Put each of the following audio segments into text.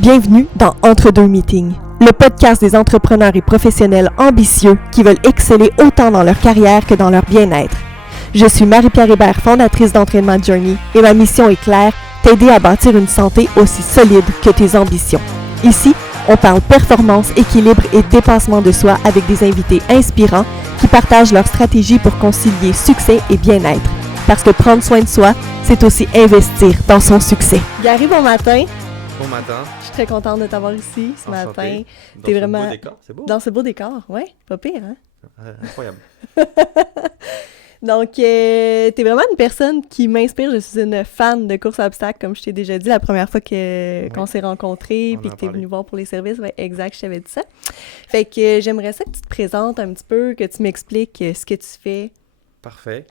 Bienvenue dans Entre deux meetings, le podcast des entrepreneurs et professionnels ambitieux qui veulent exceller autant dans leur carrière que dans leur bien-être. Je suis Marie-Pierre Hébert, fondatrice d'Entraînement Journey, et ma mission est claire, t'aider à bâtir une santé aussi solide que tes ambitions. Ici, on parle performance, équilibre et dépassement de soi avec des invités inspirants qui partagent leurs stratégies pour concilier succès et bien-être. Parce que prendre soin de soi, c'est aussi investir dans son succès. Gary, bon matin. Bon matin. Je suis très contente de t'avoir ici ce matin. T'es vraiment beau décor, c'est beau. Dans ce beau décor, ouais, pas pire, hein? Incroyable. Donc, t'es vraiment une personne qui m'inspire. Je suis une fan de course à obstacles, comme je t'ai déjà dit la première fois qu'on s'est rencontrés, puis que t'es venu voir pour les services. Ouais, exact, je t'avais dit ça. Fait que j'aimerais ça que tu te présentes un petit peu, que tu m'expliques ce que tu fais. Parfait.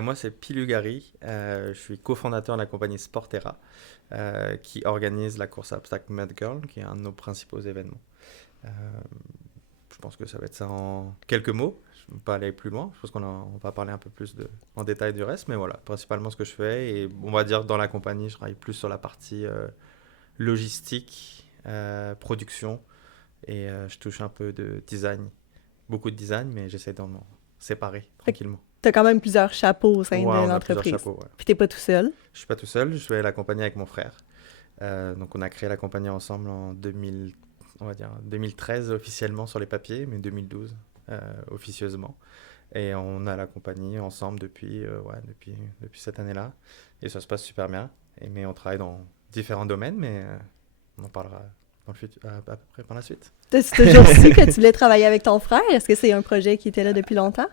Moi, c'est Pilu Gary. Je suis cofondateur de la compagnie Sportera, qui organise la course à obstacles Mudgirl, qui est un de nos principaux événements. Je pense que ça va être ça en quelques mots. Je ne vais pas aller plus loin. Je pense qu'on va parler un peu plus en détail du reste. Mais voilà, principalement ce que je fais. Et on va dire dans la compagnie, je travaille plus sur la partie logistique, production. Et je touche un peu de design. Beaucoup de design, mais j'essaie d'en séparer tranquillement. Tu as quand même plusieurs chapeaux au sein de l'entreprise. Plusieurs chapeaux, ouais. Puis tu n'es pas tout seul. Je ne suis pas tout seul. Je suis à la compagnie avec mon frère. Donc on a créé la compagnie ensemble en 2013 officiellement sur les papiers, mais 2012 officieusement. Et on a la compagnie ensemble depuis cette année-là. Et ça se passe super bien. Mais on travaille dans différents domaines, mais on en parlera dans le futur, à peu près par la suite. T'as toujours su que tu voulais travailler avec ton frère? Est-ce que c'est un projet qui était là depuis longtemps?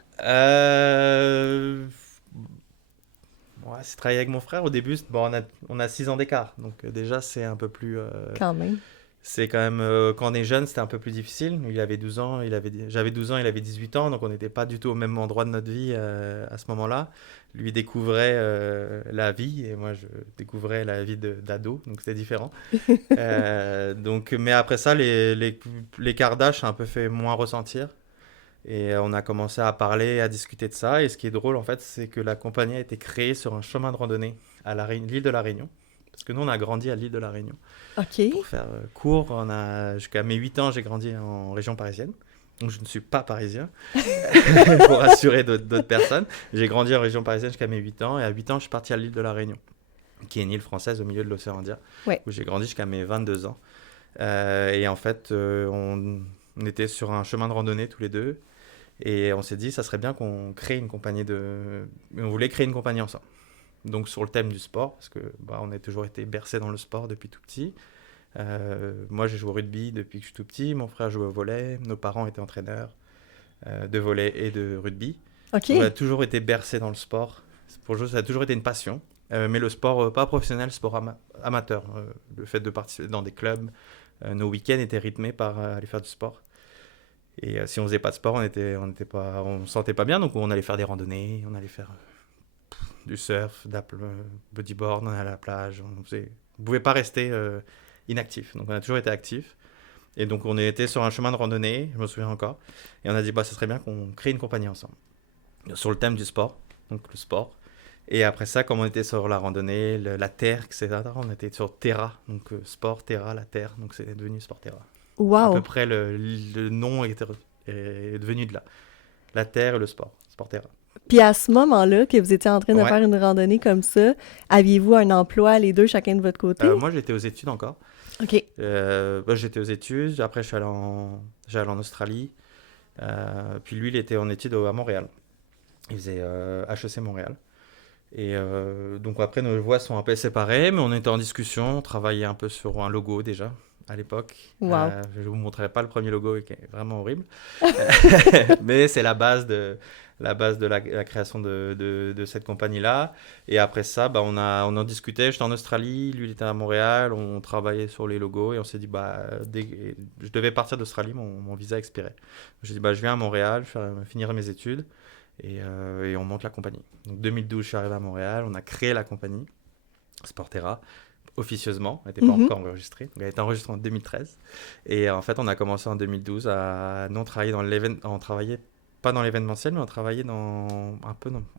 C'est travailler avec mon frère. Au début, on a 6 ans d'écart. Donc déjà, c'est un peu plus... Quand même. C'est quand même... quand on est jeune, c'était un peu plus difficile. Il avait 12 ans, j'avais 12 ans, il avait 18 ans. Donc on n'était pas du tout au même endroit de notre vie à ce moment-là. Lui découvrait la vie et moi, je découvrais la vie d'ado. Donc c'était différent. Mais après ça, l'écart d'âge, ça a un peu fait moins ressentir. Et on a commencé à parler, à discuter de ça. Et ce qui est drôle, en fait, c'est que la compagnie a été créée sur un chemin de randonnée à l'île de la Réunion. Parce que nous, on a grandi à l'île de la Réunion. OK. Pour faire court, jusqu'à mes 8 ans, j'ai grandi en région parisienne. Donc, je ne suis pas parisien, pour rassurer d'autres personnes. J'ai grandi en région parisienne jusqu'à mes 8 ans. Et à 8 ans, je suis parti à l'île de la Réunion, qui est une île française au milieu de l'océan Indien, ouais. Où j'ai grandi jusqu'à mes 22 ans. Et en fait, on était sur un chemin de randonnée tous les deux. Et on s'est dit, ça serait bien qu'on crée une compagnie On voulait créer une compagnie ensemble. Donc sur le thème du sport, parce que on a toujours été bercé dans le sport depuis tout petit. Moi, j'ai joué au rugby depuis que je suis tout petit. Mon frère jouait au volley. Nos parents étaient entraîneurs de volley et de rugby. Okay. On a toujours été bercé dans le sport. Pour jouer, ça a toujours été une passion. Mais le sport, pas professionnel, le sport amateur. Le fait de participer dans des clubs. Nos week-ends étaient rythmés par aller faire du sport. Et si on faisait pas de sport, on se sentait pas bien, donc on allait faire des randonnées, on allait faire du surf, bodyboard, on allait à la plage. On pouvait pas rester inactif, donc on a toujours été actif. Et donc on était sur un chemin de randonnée, je me souviens encore, et on a dit ça serait bien qu'on crée une compagnie ensemble sur le thème du sport, donc le sport. Et après ça, comme on était sur la randonnée, la terre, etc., on était sur Terra, donc sport, Terra, la terre, donc c'est devenu Sport Terra. Wow. À peu près, le nom est devenu de là. La terre et le sport, Sportera. Puis à ce moment-là, que vous étiez en train de faire une randonnée comme ça, aviez-vous un emploi, les deux, chacun de votre côté? Moi, j'étais aux études encore. OK. J'étais aux études. Après, j'allais en Australie. Puis lui, il était en études à Montréal. Il faisait HEC Montréal. Et donc après, nos voies sont un peu séparées, mais on était en discussion. On travaillait un peu sur un logo déjà. À l'époque. Wow. Je ne vous montrerai pas le premier logo qui est vraiment horrible. Mais c'est la base de la création de cette compagnie-là. Et après ça, on en discutait. J'étais en Australie, lui il était à Montréal. On travaillait sur les logos et on s'est dit, je devais partir d'Australie, mon visa expirait. J'ai dit, je viens à Montréal, finir mes études et on monte la compagnie. Donc 2012, je suis arrivé à Montréal. On a créé la compagnie Sportera. Officieusement, elle n'était pas encore enregistrée. Donc elle a été enregistrée en 2013. Et en fait, on a commencé en 2012 on travaillait on travaillait pas dans l'événementiel, mais on travaillait on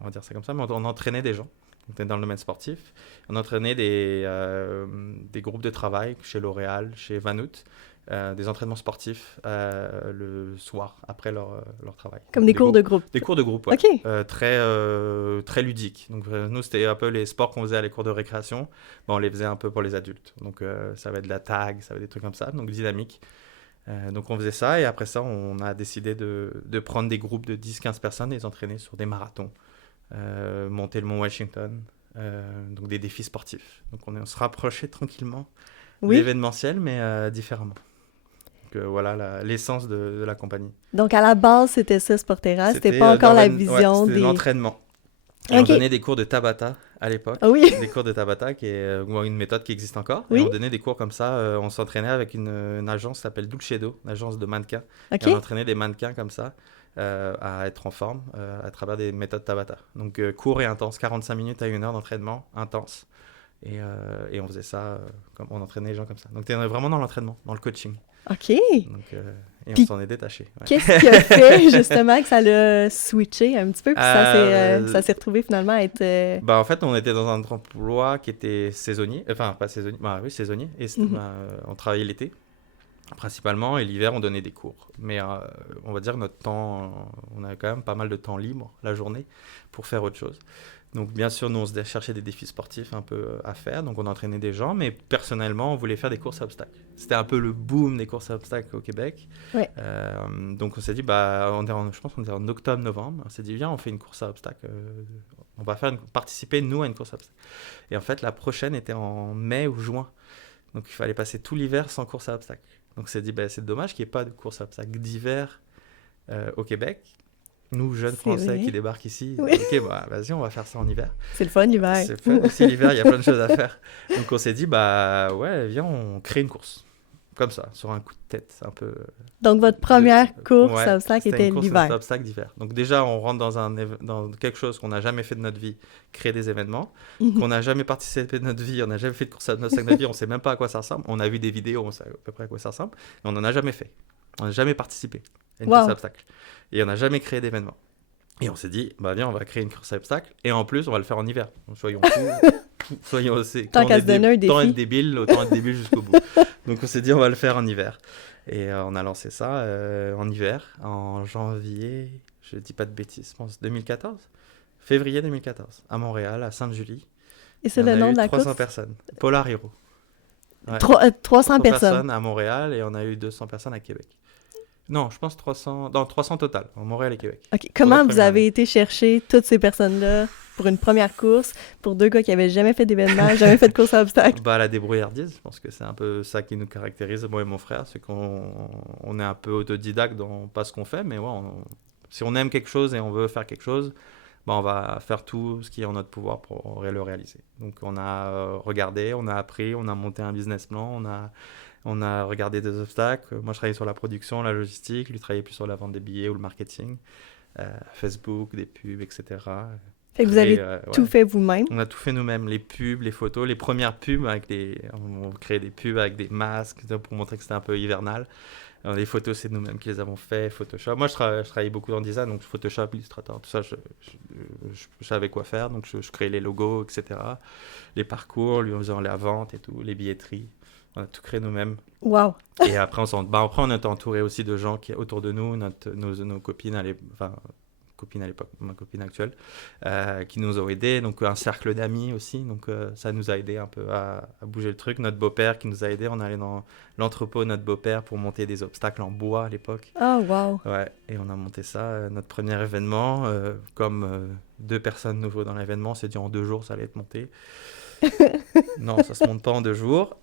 va dire ça comme ça, mais on entraînait des gens. On était dans le domaine sportif. On entraînait des groupes de travail chez L'Oréal, chez Vanout, des entraînements sportifs le soir, après leur travail. Comme des cours de groupe. Des cours de groupe, ouais. OK. Très ludiques. Donc, nous, c'était un peu les sports qu'on faisait à les cours de récréation. On les faisait un peu pour les adultes. Donc, ça va être de la tag, ça va être des trucs comme ça, donc dynamique. Donc, on faisait ça et après ça, on a décidé de prendre des groupes de 10-15 personnes et les entraîner sur des marathons, monter le mont Washington, donc des défis sportifs. Donc, on se rapprochait tranquillement de l'événementiel, mais différemment. Donc, voilà l'essence de la compagnie. Donc, à la base, c'était ça, Sportera. C'était pas encore la vision c'était l'entraînement. Et on donnait des cours de Tabata à l'époque. Ah oui. Des cours de Tabata, qui est une méthode qui existe encore. Oui. Et on donnait des cours comme ça. On s'entraînait avec une agence qui s'appelle Dulcedo, une agence de mannequins. OK. Et on entraînait des mannequins comme ça à être en forme à travers des méthodes Tabata. Donc, court et intense, 45 minutes à 1 heure d'entraînement intense. Et on faisait ça, on entraînait les gens comme ça. Donc, tu es vraiment dans l'entraînement, dans le coaching. OK. Donc, et puis, on s'en est détaché. Ouais. Qu'est-ce qui a fait, justement, que ça l'a switché un petit peu, puis ça s'est retrouvé finalement à être... En fait, on était dans un emploi qui était saisonnier. Enfin, pas saisonnier, oui, saisonnier. Et on travaillait l'été, principalement, et l'hiver, on donnait des cours. Mais on va dire notre temps, on avait quand même pas mal de temps libre la journée pour faire autre chose. Donc, bien sûr, nous, on se cherchait des défis sportifs un peu à faire. Donc, on entraînait des gens. Mais personnellement, on voulait faire des courses à obstacles. C'était un peu le boom des courses à obstacles au Québec. Ouais. Donc, on s'est dit, je pense qu'on était en octobre-novembre. On s'est dit, viens, on fait une course à obstacles. On va participer, nous, à une course à obstacles. Et en fait, la prochaine était en mai ou juin. Donc, il fallait passer tout l'hiver sans course à obstacles. Donc, on s'est dit, c'est dommage qu'il n'y ait pas de course à obstacles d'hiver au Québec. Nous, jeunes Français qui débarquent ici, ok, vas-y, on va faire ça en hiver. C'est le fun, l'hiver. C'est fun aussi, l'hiver, il y a plein de choses à faire. Donc, on s'est dit, viens, on crée une course. Comme ça, sur un coup de tête, un peu... Donc, votre première course à obstacles était l'hiver. C'était une course à obstacles d'hiver. Donc, déjà, on rentre dans quelque chose qu'on n'a jamais fait de notre vie, créer des événements, qu'on n'a jamais participé de notre vie, on n'a jamais fait de course à obstacles de notre vie, on ne sait même pas à quoi ça ressemble. On a vu des vidéos, on sait à peu près à quoi ça ressemble, mais on n'en a jamais fait. On n'a jamais participé à une course à obstacles. Et on n'a jamais créé d'événement. Et on s'est dit, viens, on va créer une course à obstacles. Et en plus, on va le faire en hiver. Donc, soyons fous. Soyons aussi. Tant qu'à se donner un défi. Autant être débile, autant être débile jusqu'au bout. Donc, on s'est dit, on va le faire en hiver. Et on a lancé ça en hiver, en janvier, je dis pas de bêtises, je pense 2014. Février 2014, à Montréal, à Sainte-Julie. Et c'est le nom de la 300 course? personnes. Polar Hero. Ouais. 300 personnes à Montréal et on a eu 200 personnes à Québec. Non, je pense 300... Non, 300 total, en Montréal et Québec. OK. Comment vous avez été chercher toutes ces personnes-là pour une première course, pour deux gars qui n'avaient jamais fait d'événement, jamais fait de course à obstacles? La débrouillardise, je pense que c'est un peu ça qui nous caractérise, moi et mon frère, c'est qu'on est un peu autodidacte dans pas ce qu'on fait, mais si on aime quelque chose et on veut faire quelque chose, on va faire tout ce qui est en notre pouvoir pour le réaliser. Donc on a regardé, on a appris, on a monté un business plan, on a regardé des obstacles. Moi, je travaillais sur la production, la logistique. Lui travaillait plus sur la vente des billets ou le marketing. Facebook, des pubs, etc. Fait que vous avez tout fait vous-même? On a tout fait nous-mêmes. Les pubs, les photos. Les premières pubs, on créait des pubs avec des masques pour montrer que c'était un peu hivernal. Alors, les photos, c'est nous-mêmes qui les avons fait. Photoshop. Moi, je travaillais beaucoup dans le design, donc Photoshop, Illustrator, tout ça, je savais quoi faire. Donc, je créais les logos, etc. Les parcours, lui en faisant la vente et tout, les billetteries. On a tout créé nous-mêmes. Wow! Et après, on était entouré aussi de gens qui autour de nous, nos copines, copine à l'époque, ma copine actuelle, qui nous ont aidés. Donc, un cercle d'amis aussi. Donc, ça nous a aidé un peu à bouger le truc. Notre beau-père qui nous a aidés. On allait dans l'entrepôt de notre beau-père pour monter des obstacles en bois à l'époque. Oh, wow! Ouais, et on a monté ça. Notre premier événement, comme 2 personnes nouveaux dans l'événement, on s'est dit en 2 jours, ça allait être monté. Non, ça se monte pas en 2 jours.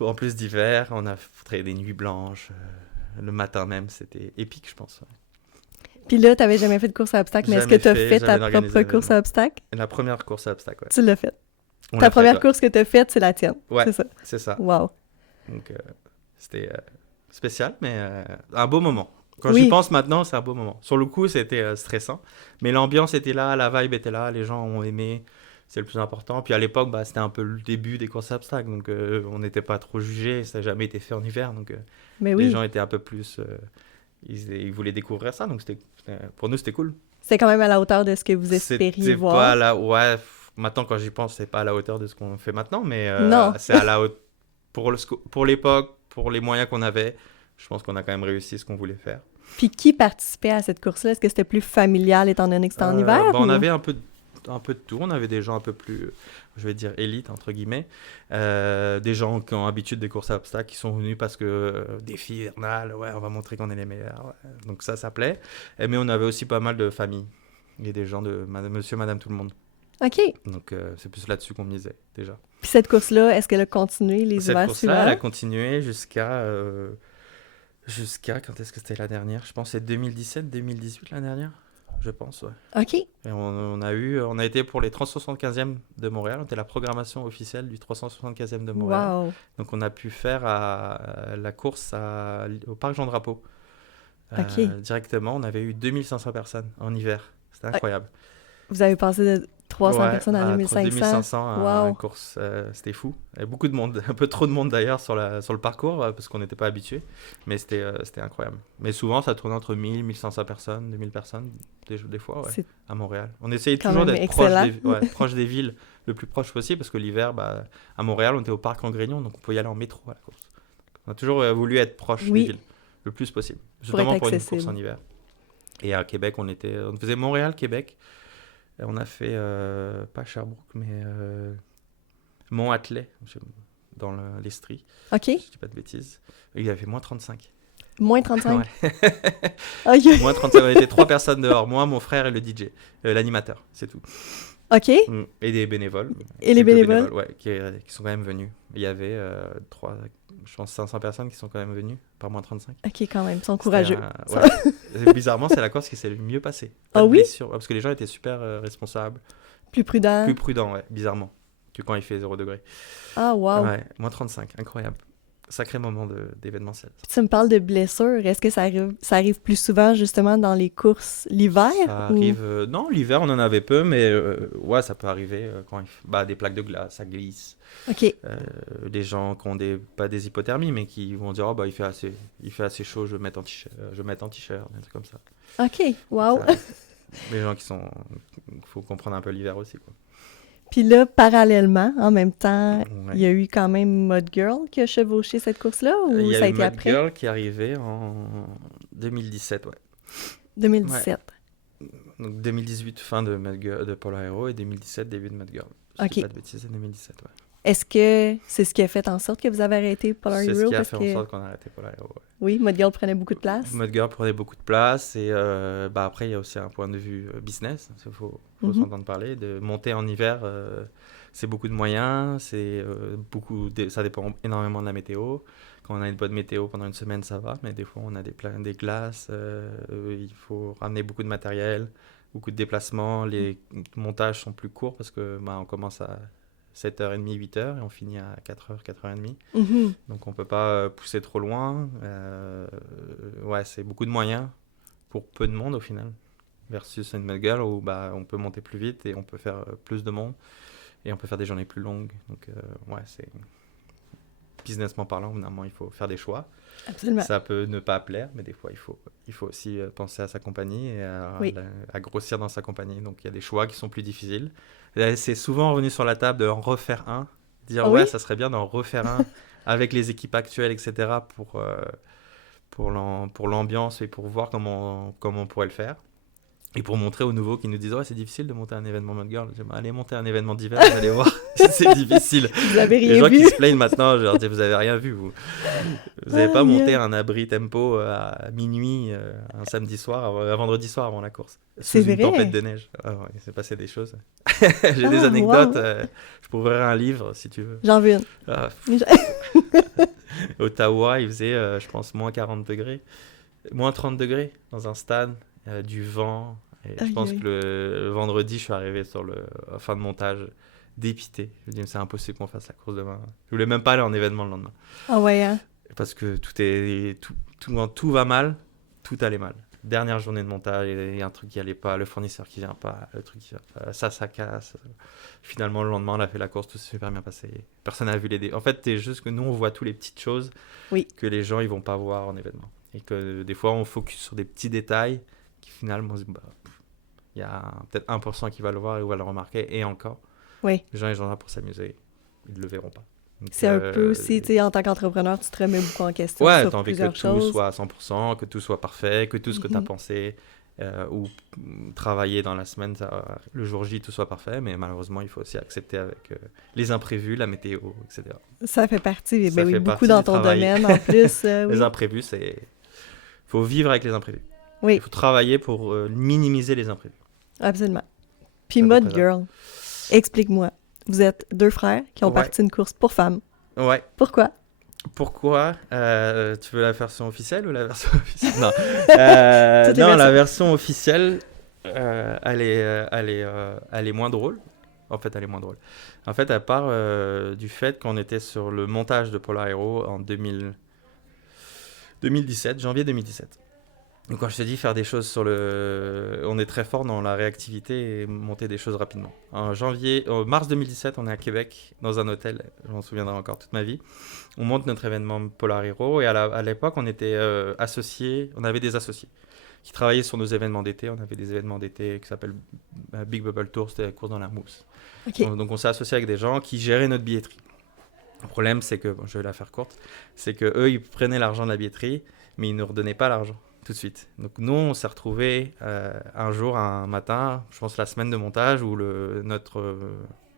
En plus d'hiver, on a fait des nuits blanches. Le matin même, c'était épique, je pense. Ouais. Puis là, tu n'avais jamais fait de course à obstacles, mais est-ce que tu as fait ta propre course à obstacles? La première course à obstacles, ouais. Tu l'as faite. Ta première course que tu as faite, c'est la tienne. Ouais, c'est ça. C'est ça. Wow. Donc, c'était spécial, mais un beau moment. Quand j'y pense maintenant, c'est un beau moment. Sur le coup, c'était stressant, mais l'ambiance était là, la vibe était là, les gens ont aimé. C'est le plus important. Puis à l'époque, c'était un peu le début des courses à obstacles. Donc, on n'était pas trop jugés. Ça n'a jamais été fait en hiver. Donc, les gens étaient un peu plus... ils voulaient découvrir ça. Donc, pour nous, c'était cool. C'est quand même à la hauteur de ce que vous espériez voir. Pas là, ouais. Maintenant, quand j'y pense, c'est pas à la hauteur de ce qu'on fait maintenant, mais Non. c'est à la hauteur pour l'époque, pour les moyens qu'on avait. Je pense qu'on a quand même réussi ce qu'on voulait faire. Puis qui participait à cette course-là? Est-ce que c'était plus familial étant donné que c'était en hiver? On avait un peu de tout. On avait des gens un peu plus, je vais dire, élites, entre guillemets. Des gens qui ont l'habitude des courses à obstacles, qui sont venus parce que défi hivernal, ouais, on va montrer qu'on est les meilleurs. Ouais. Donc ça plaît. Mais on avait aussi pas mal de familles. Et des gens de monsieur, madame, tout le monde. OK. Donc c'est plus là-dessus qu'on misait, déjà. Puis cette course-là, est-ce qu'elle a continué les Cette hivers course-là, suivants? elle a continué jusqu'à quand est-ce que c'était la dernière? Je pense que c'est 2017, 2018 la dernière, je pense, ouais. OK. Et on a été pour les 375e de Montréal. On était la programmation officielle du 375e de Montréal. Wow. Donc on a pu faire la course au Parc Jean-Drapeau. OK. Directement, on avait eu 2500 personnes en hiver. C'était incroyable. Vous avez passé de 300 personnes à 2500. 2500 à Wow. la course, c'était fou. Il y avait beaucoup de monde, un peu trop de monde d'ailleurs sur le parcours parce qu'on n'était pas habitués, mais c'était incroyable. Mais souvent ça tournait entre 1000, 1500 personnes, 2000 personnes des fois ouais, C'est à Montréal. On essayait quand toujours même d'être proche des villes le plus proche possible parce que l'hiver, à Montréal, on était au parc Grignon, donc on pouvait y aller en métro à la course. On a toujours voulu être proche des villes le plus possible, justement pour une course en hiver. Et à Québec, on faisait Montréal-Québec. On a fait, pas Sherbrooke, mais Mont-Atlet, dans l'Estrie. OK. Je dis pas de bêtises. Il avait fait moins 35. Moins 35? Ouais. OK. Moins 35. On était 3 personnes dehors. Moi, mon frère et le DJ. L'animateur, c'est tout. OK. Et des bénévoles. Et les bénévoles? Ouais, qui sont quand même venus. Il y avait je pense 500 personnes qui sont quand même venues par moins 35. OK, quand même. Ils sont courageux. Bizarrement, c'est la course qui s'est le mieux passée. Ah oui? Parce que les gens étaient super responsables. Plus prudents. Plus prudents, ouais, bizarrement. Que quand il fait 0 degré. Ah, wow. Ouais, moins 35, incroyable. Sacré moment d'événementiel. Puis tu me parles de blessures. Est-ce que ça arrive plus souvent, justement, dans les courses l'hiver? Ça arrive... non, l'hiver, on en avait peu, mais ouais, ça peut arriver quand des plaques de glace, ça glisse. OK. Des gens qui ont pas des hypothermies, mais qui vont dire, il fait assez chaud, je vais mettre en t-shirt, des trucs comme ça. OK, wow. Les gens il faut comprendre un peu l'hiver aussi, quoi. Puis là, parallèlement, en même temps, Ouais. il y a eu quand même Mud Girl qui a chevauché cette course-là, ou ça a été après? Il y a eu Mud Girl qui est arrivé en 2017, ouais. 2017. Ouais. Donc 2018, fin de Polar Hero, et 2017, début de Mud Girl. Je OK. dis pas de bêtises, c'est 2017, ouais. Est-ce que c'est ce qui a fait en sorte que vous avez arrêté Polar Hero? C'est ce qui a fait en sorte qu'on a arrêté Polar Hero, ouais. Oui, Mud Girl prenait beaucoup de place. Mud Girl prenait beaucoup de place, et après, il y a aussi un point de vue business, il faut s'entendre parler. De monter en hiver, c'est beaucoup de moyens, ça dépend énormément de la météo. Quand on a une bonne météo pendant une semaine, ça va, mais des fois, on a des glaces, il faut ramener beaucoup de matériel, beaucoup de déplacements, les montages sont plus courts parce que on commence à 7h30, 8h et on finit à 4h, 4h30. Mhm. Donc on peut pas pousser trop loin. Ouais, c'est beaucoup de moyens pour peu de monde au final. Versus une Mud Girl où on peut monter plus vite et on peut faire plus de monde. Et on peut faire des journées plus longues. Donc ouais, c'est... Businessment parlant, évidemment, il faut faire des choix. Absolument. Ça peut ne pas plaire, mais des fois, il faut aussi penser à sa compagnie et à grossir dans sa compagnie. Donc, il y a des choix qui sont plus difficiles. Et c'est souvent revenu sur la table d'en refaire un. Dire, ça serait bien d'en refaire un avec les équipes actuelles, etc. pour l'ambiance et pour voir comment on pourrait le faire. Et pour montrer aux nouveaux qui nous disent c'est difficile de monter un événement Mud Girl. Je dis, allez monter un événement d'hiver, vous allez voir, c'est difficile. Vous avez rien vu. Les gens vu. qui se plaignent maintenant, je leur dis, vous avez rien vu. Vous n'avez pas monté un abri tempo à minuit un samedi soir, un vendredi soir avant la course. C'est sous une vrai. tempête de neige. Il s'est passé des choses. J'ai des anecdotes. Wow. Je pourrais ouvrir un livre si tu veux. J'en veux une. Ottawa, il faisait, je pense, moins 40 degrés. Moins 30 degrés dans un stade. Du vent. Et je pense que le vendredi, je suis arrivé sur le fin de montage dépité. Je me dis, c'est impossible qu'on fasse la course demain. Je voulais même pas aller en événement le lendemain. Ah ouais, hein? Parce que tout va mal, tout allait mal. Dernière journée de montage, il y a un truc qui allait pas, le fournisseur qui vient pas, le truc qui vient pas, ça casse. Finalement, le lendemain, on a fait la course, tout s'est super bien passé. Personne n'a vu les En fait, c'est juste que nous, on voit toutes les petites choses que les gens, ils vont pas voir en événement. Et que des fois, on focus sur des petits détails qui finalement, il y a peut-être 1% qui va le voir et va le remarquer, et encore. Oui. Les gens, ils sont là pour s'amuser. Ils ne le verront pas. Donc, C'est un peu aussi, tu sais, en tant qu'entrepreneur, tu te remets beaucoup en question ouais, sur t'as envie que plusieurs tout choses. soit à 100%, que tout soit parfait, que tout ce que t'as pensé ou travailler dans la semaine, le jour J, tout soit parfait. Mais malheureusement, il faut aussi accepter avec les imprévus, la météo, etc. Ça fait partie, Ça oui, fait beaucoup partie dans du ton travail. domaine en plus. Les Oui. imprévus, c'est... faut vivre avec les imprévus. Oui, Il faut travailler pour minimiser les imprévus. absolument. Puis C'est à peu Mud près ça. Girl, explique-moi. Vous êtes 2 frères qui ont Ouais. parti une course pour femmes. Ouais. Pourquoi? Pourquoi tu veux la version officielle ou la version officielle? Non, Toutes les non, la versions. version officielle, elle est moins drôle. En fait, elle est moins drôle. En fait, elle part du fait qu'on était sur le montage de Polar Hero en 2017, janvier 2017. Donc quand je te dis faire des choses sur le... On est très fort dans la réactivité et monter des choses rapidement. En mars 2017, on est à Québec, dans un hôtel, je m'en souviendrai encore toute ma vie. On monte notre événement Polar Hero et à l'époque, on était associés, on avait des associés qui travaillaient sur nos événements d'été. On avait des événements d'été qui s'appellent Big Bubble Tour, c'était la course dans la mousse. OK. Donc on s'est associé avec des gens qui géraient notre billetterie. Le problème, c'est que, bon, je vais la faire courte, c'est que eux, ils prenaient l'argent de la billetterie, mais ils ne nous redonnaient pas l'argent tout de suite. Donc nous, on s'est retrouvés un jour, un matin, je pense la semaine de montage, où notre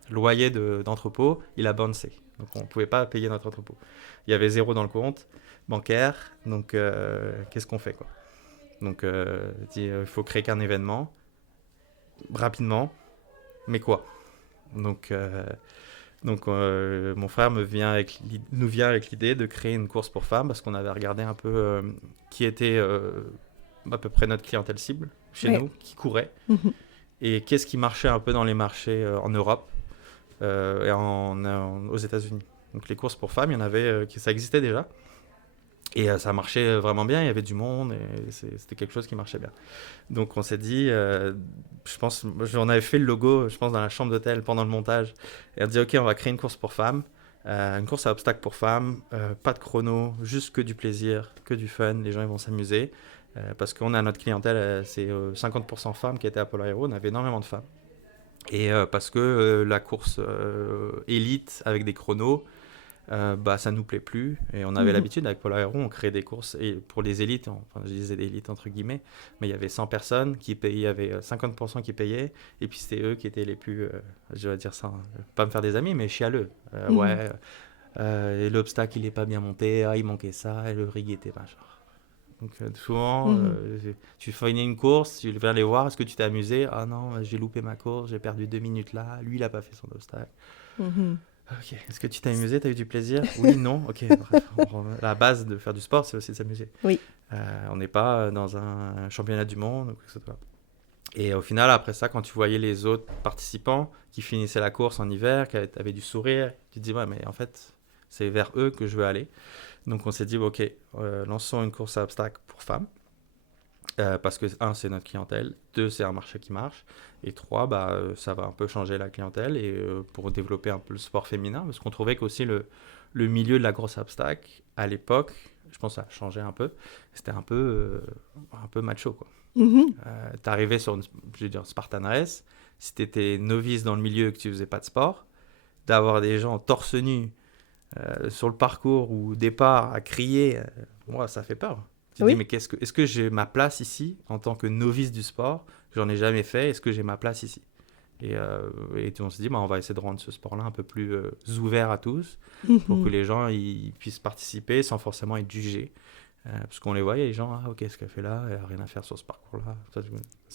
loyer d'entrepôt, il a bouncé. Donc on ne pouvait pas payer notre entrepôt. Il y avait 0 dans le compte bancaire, donc qu'est-ce qu'on fait, quoi? Donc il faut créer qu'un événement, rapidement, mais quoi? Donc mon frère nous vient avec l'idée de créer une course pour femmes parce qu'on avait regardé un peu qui était à peu près notre clientèle cible chez Ouais. nous, qui courait, Mhm. et qu'est-ce qui marchait un peu dans les marchés en Europe et aux États-Unis. Donc les courses pour femmes, il y en avait, ça existait déjà. Et ça marchait vraiment bien, il y avait du monde et c'était quelque chose qui marchait bien. Donc on s'est dit, je pense, on avait fait le logo, je pense, dans la chambre d'hôtel pendant le montage. Et on a dit, ok, on va créer une course pour femmes, une course à obstacles pour femmes, pas de chrono, juste que du plaisir, que du fun, les gens ils vont s'amuser. Parce qu'on a notre clientèle, c'est 50% femmes qui étaient à Polar Hero, on avait énormément de femmes. Et parce que la course élite avec des chronos, ça nous plaît plus et on avait l'habitude avec Polar Hero, on créait des courses et pour les élites, enfin je disais des élites entre guillemets, mais il y avait 100 personnes qui payaient, il y avait 50% qui payaient et puis c'était eux qui étaient les plus, je vais dire ça, pas me faire des amis mais chialeux. Ouais, et l'obstacle il est pas bien monté, il manquait ça et le rig était pas genre. Donc souvent tu finis une course, tu viens les voir, est-ce que tu t'es amusé? Ah non, j'ai loupé ma course, j'ai perdu 2 minutes là, lui il a pas fait son obstacle. Ok, est-ce que tu t'es amusé, t'as eu du plaisir? Oui, non, ok. Bref, la base de faire du sport, c'est aussi de s'amuser. Oui. On n'est pas dans un championnat du monde ou quoi que ce soit. Et au final, après ça, quand tu voyais les autres participants qui finissaient la course en hiver, qui avaient du sourire, tu te dis, ouais, mais en fait, c'est vers eux que je veux aller. Donc on s'est dit, ok, lançons une course à obstacles pour femmes. Parce que, 1, c'est notre clientèle, 2, c'est un marché qui marche, et 3, ça va un peu changer la clientèle et pour développer un peu le sport féminin, parce qu'on trouvait qu'aussi le milieu de la course à obstacles, à l'époque, je pense que ça a changé un peu, c'était un peu macho, quoi. T'arrivais sur une Spartan Race, si t'étais novice dans le milieu et que tu faisais pas de sport, d'avoir des gens torse nu sur le parcours ou au départ à crier, moi ça fait peur. Tu te dis, mais est-ce que j'ai ma place ici en tant que novice du sport? J'en ai jamais fait, est-ce que j'ai ma place ici? Et on se dit, on va essayer de rendre ce sport-là un peu plus ouvert à tous pour que les gens ils puissent participer sans forcément être jugés. Parce qu'on les voyait, les gens, ah ok, ce qu'elle fait là, elle n'a rien à faire sur ce parcours-là.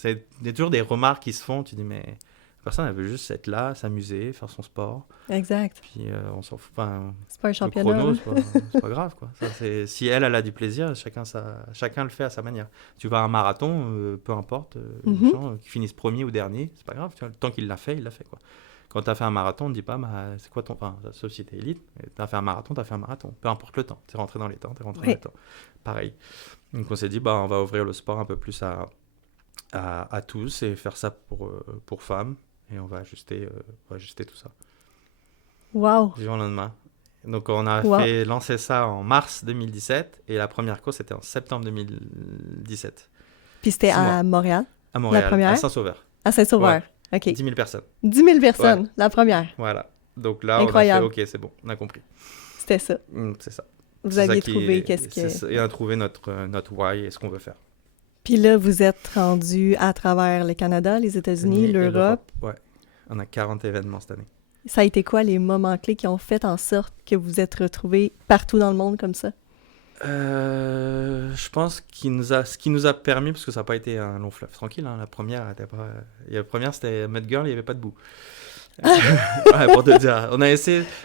Il y a toujours des remarques qui se font, tu dis, mais la personne, elle veut juste être là, s'amuser, faire son sport. Exact. Puis on s'en fout. Enfin, c'est pas un championnat. Le chrono, c'est pas grave, quoi. Ça, si elle a du plaisir, chacun le fait à sa manière. Tu vas à un marathon, peu importe, les gens qui finissent premier ou dernier, c'est pas grave. Tu vois, tant qu'il l'a fait, il l'a fait, quoi. Quand tu as fait un marathon, on ne dit pas, c'est quoi ton... Enfin, sauf si tu es élite, tu as fait un marathon, peu importe le temps. Tu es rentré dans les temps, tu es rentré dans les temps. Pareil. Donc on s'est dit, on va ouvrir le sport un peu plus à tous et faire ça pour femmes. Et on va ajuster tout ça. Wow! Du jour au lendemain. Donc on a lancé ça en mars 2017 et la première course c'était en septembre 2017. Puis c'était à Montréal? À Montréal, la première? à Saint-Sauveur. À Saint-Sauveur, OK. 10 000 personnes. 10 000 personnes, la première. Voilà. Donc là, Incroyable. on a fait, OK, c'est bon, on a compris. C'était ça. C'est ça. Vous aviez trouvé qu'est-ce que... Et on a trouvé notre why et ce qu'on veut faire. Puis là, vous êtes rendu à travers le Canada, les États-Unis, l'Europe. Ouais. On a 40 événements cette année. Ça a été quoi les moments clés qui ont fait en sorte que vous êtes retrouvés partout dans le monde comme ça? Je pense ce qui nous a permis, parce que ça n'a pas été un long fleuve tranquille, hein, la première, c'était Mud Girl, il n'y avait pas de boue. Ouais, pour te dire.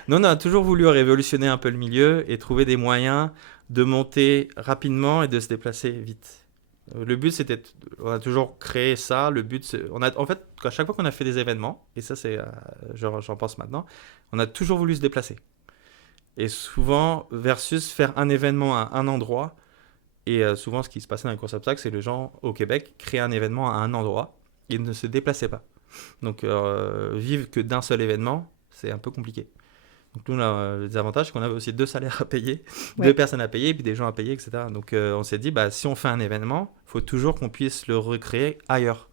Nous, on a toujours voulu révolutionner un peu le milieu et trouver des moyens de monter rapidement et de se déplacer vite. Le but, on a toujours créé ça. Le but, en fait, à chaque fois qu'on a fait des événements, et ça, j'en pense maintenant, on a toujours voulu se déplacer. Et souvent, versus faire un événement à un endroit, et souvent, ce qui se passait dans les courses obstacles, c'est que les gens au Québec créaient un événement à un endroit, et ils ne se déplaçaient pas. Donc, vivre que d'un seul événement, c'est un peu compliqué. Donc, nous, les avantages, c'est qu'on avait aussi 2 salaires à payer, 2 personnes à payer, et puis des gens à payer, etc. Donc, on s'est dit, si on fait un événement, il faut toujours qu'on puisse le recréer ailleurs.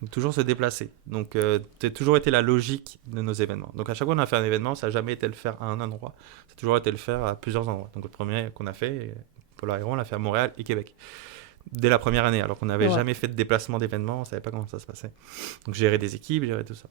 Donc, toujours se déplacer. Donc, c'est toujours été la logique de nos événements. Donc, à chaque fois qu'on a fait un événement, ça n'a jamais été le faire à un endroit. Ça a toujours été le faire à plusieurs endroits. Donc, le premier qu'on a fait, Polar Iron, on l'a fait à Montréal et Québec. Dès la première année, alors qu'on n'avait jamais fait de déplacement d'événements, on ne savait pas comment ça se passait. Donc, gérer des équipes, gérer tout ça.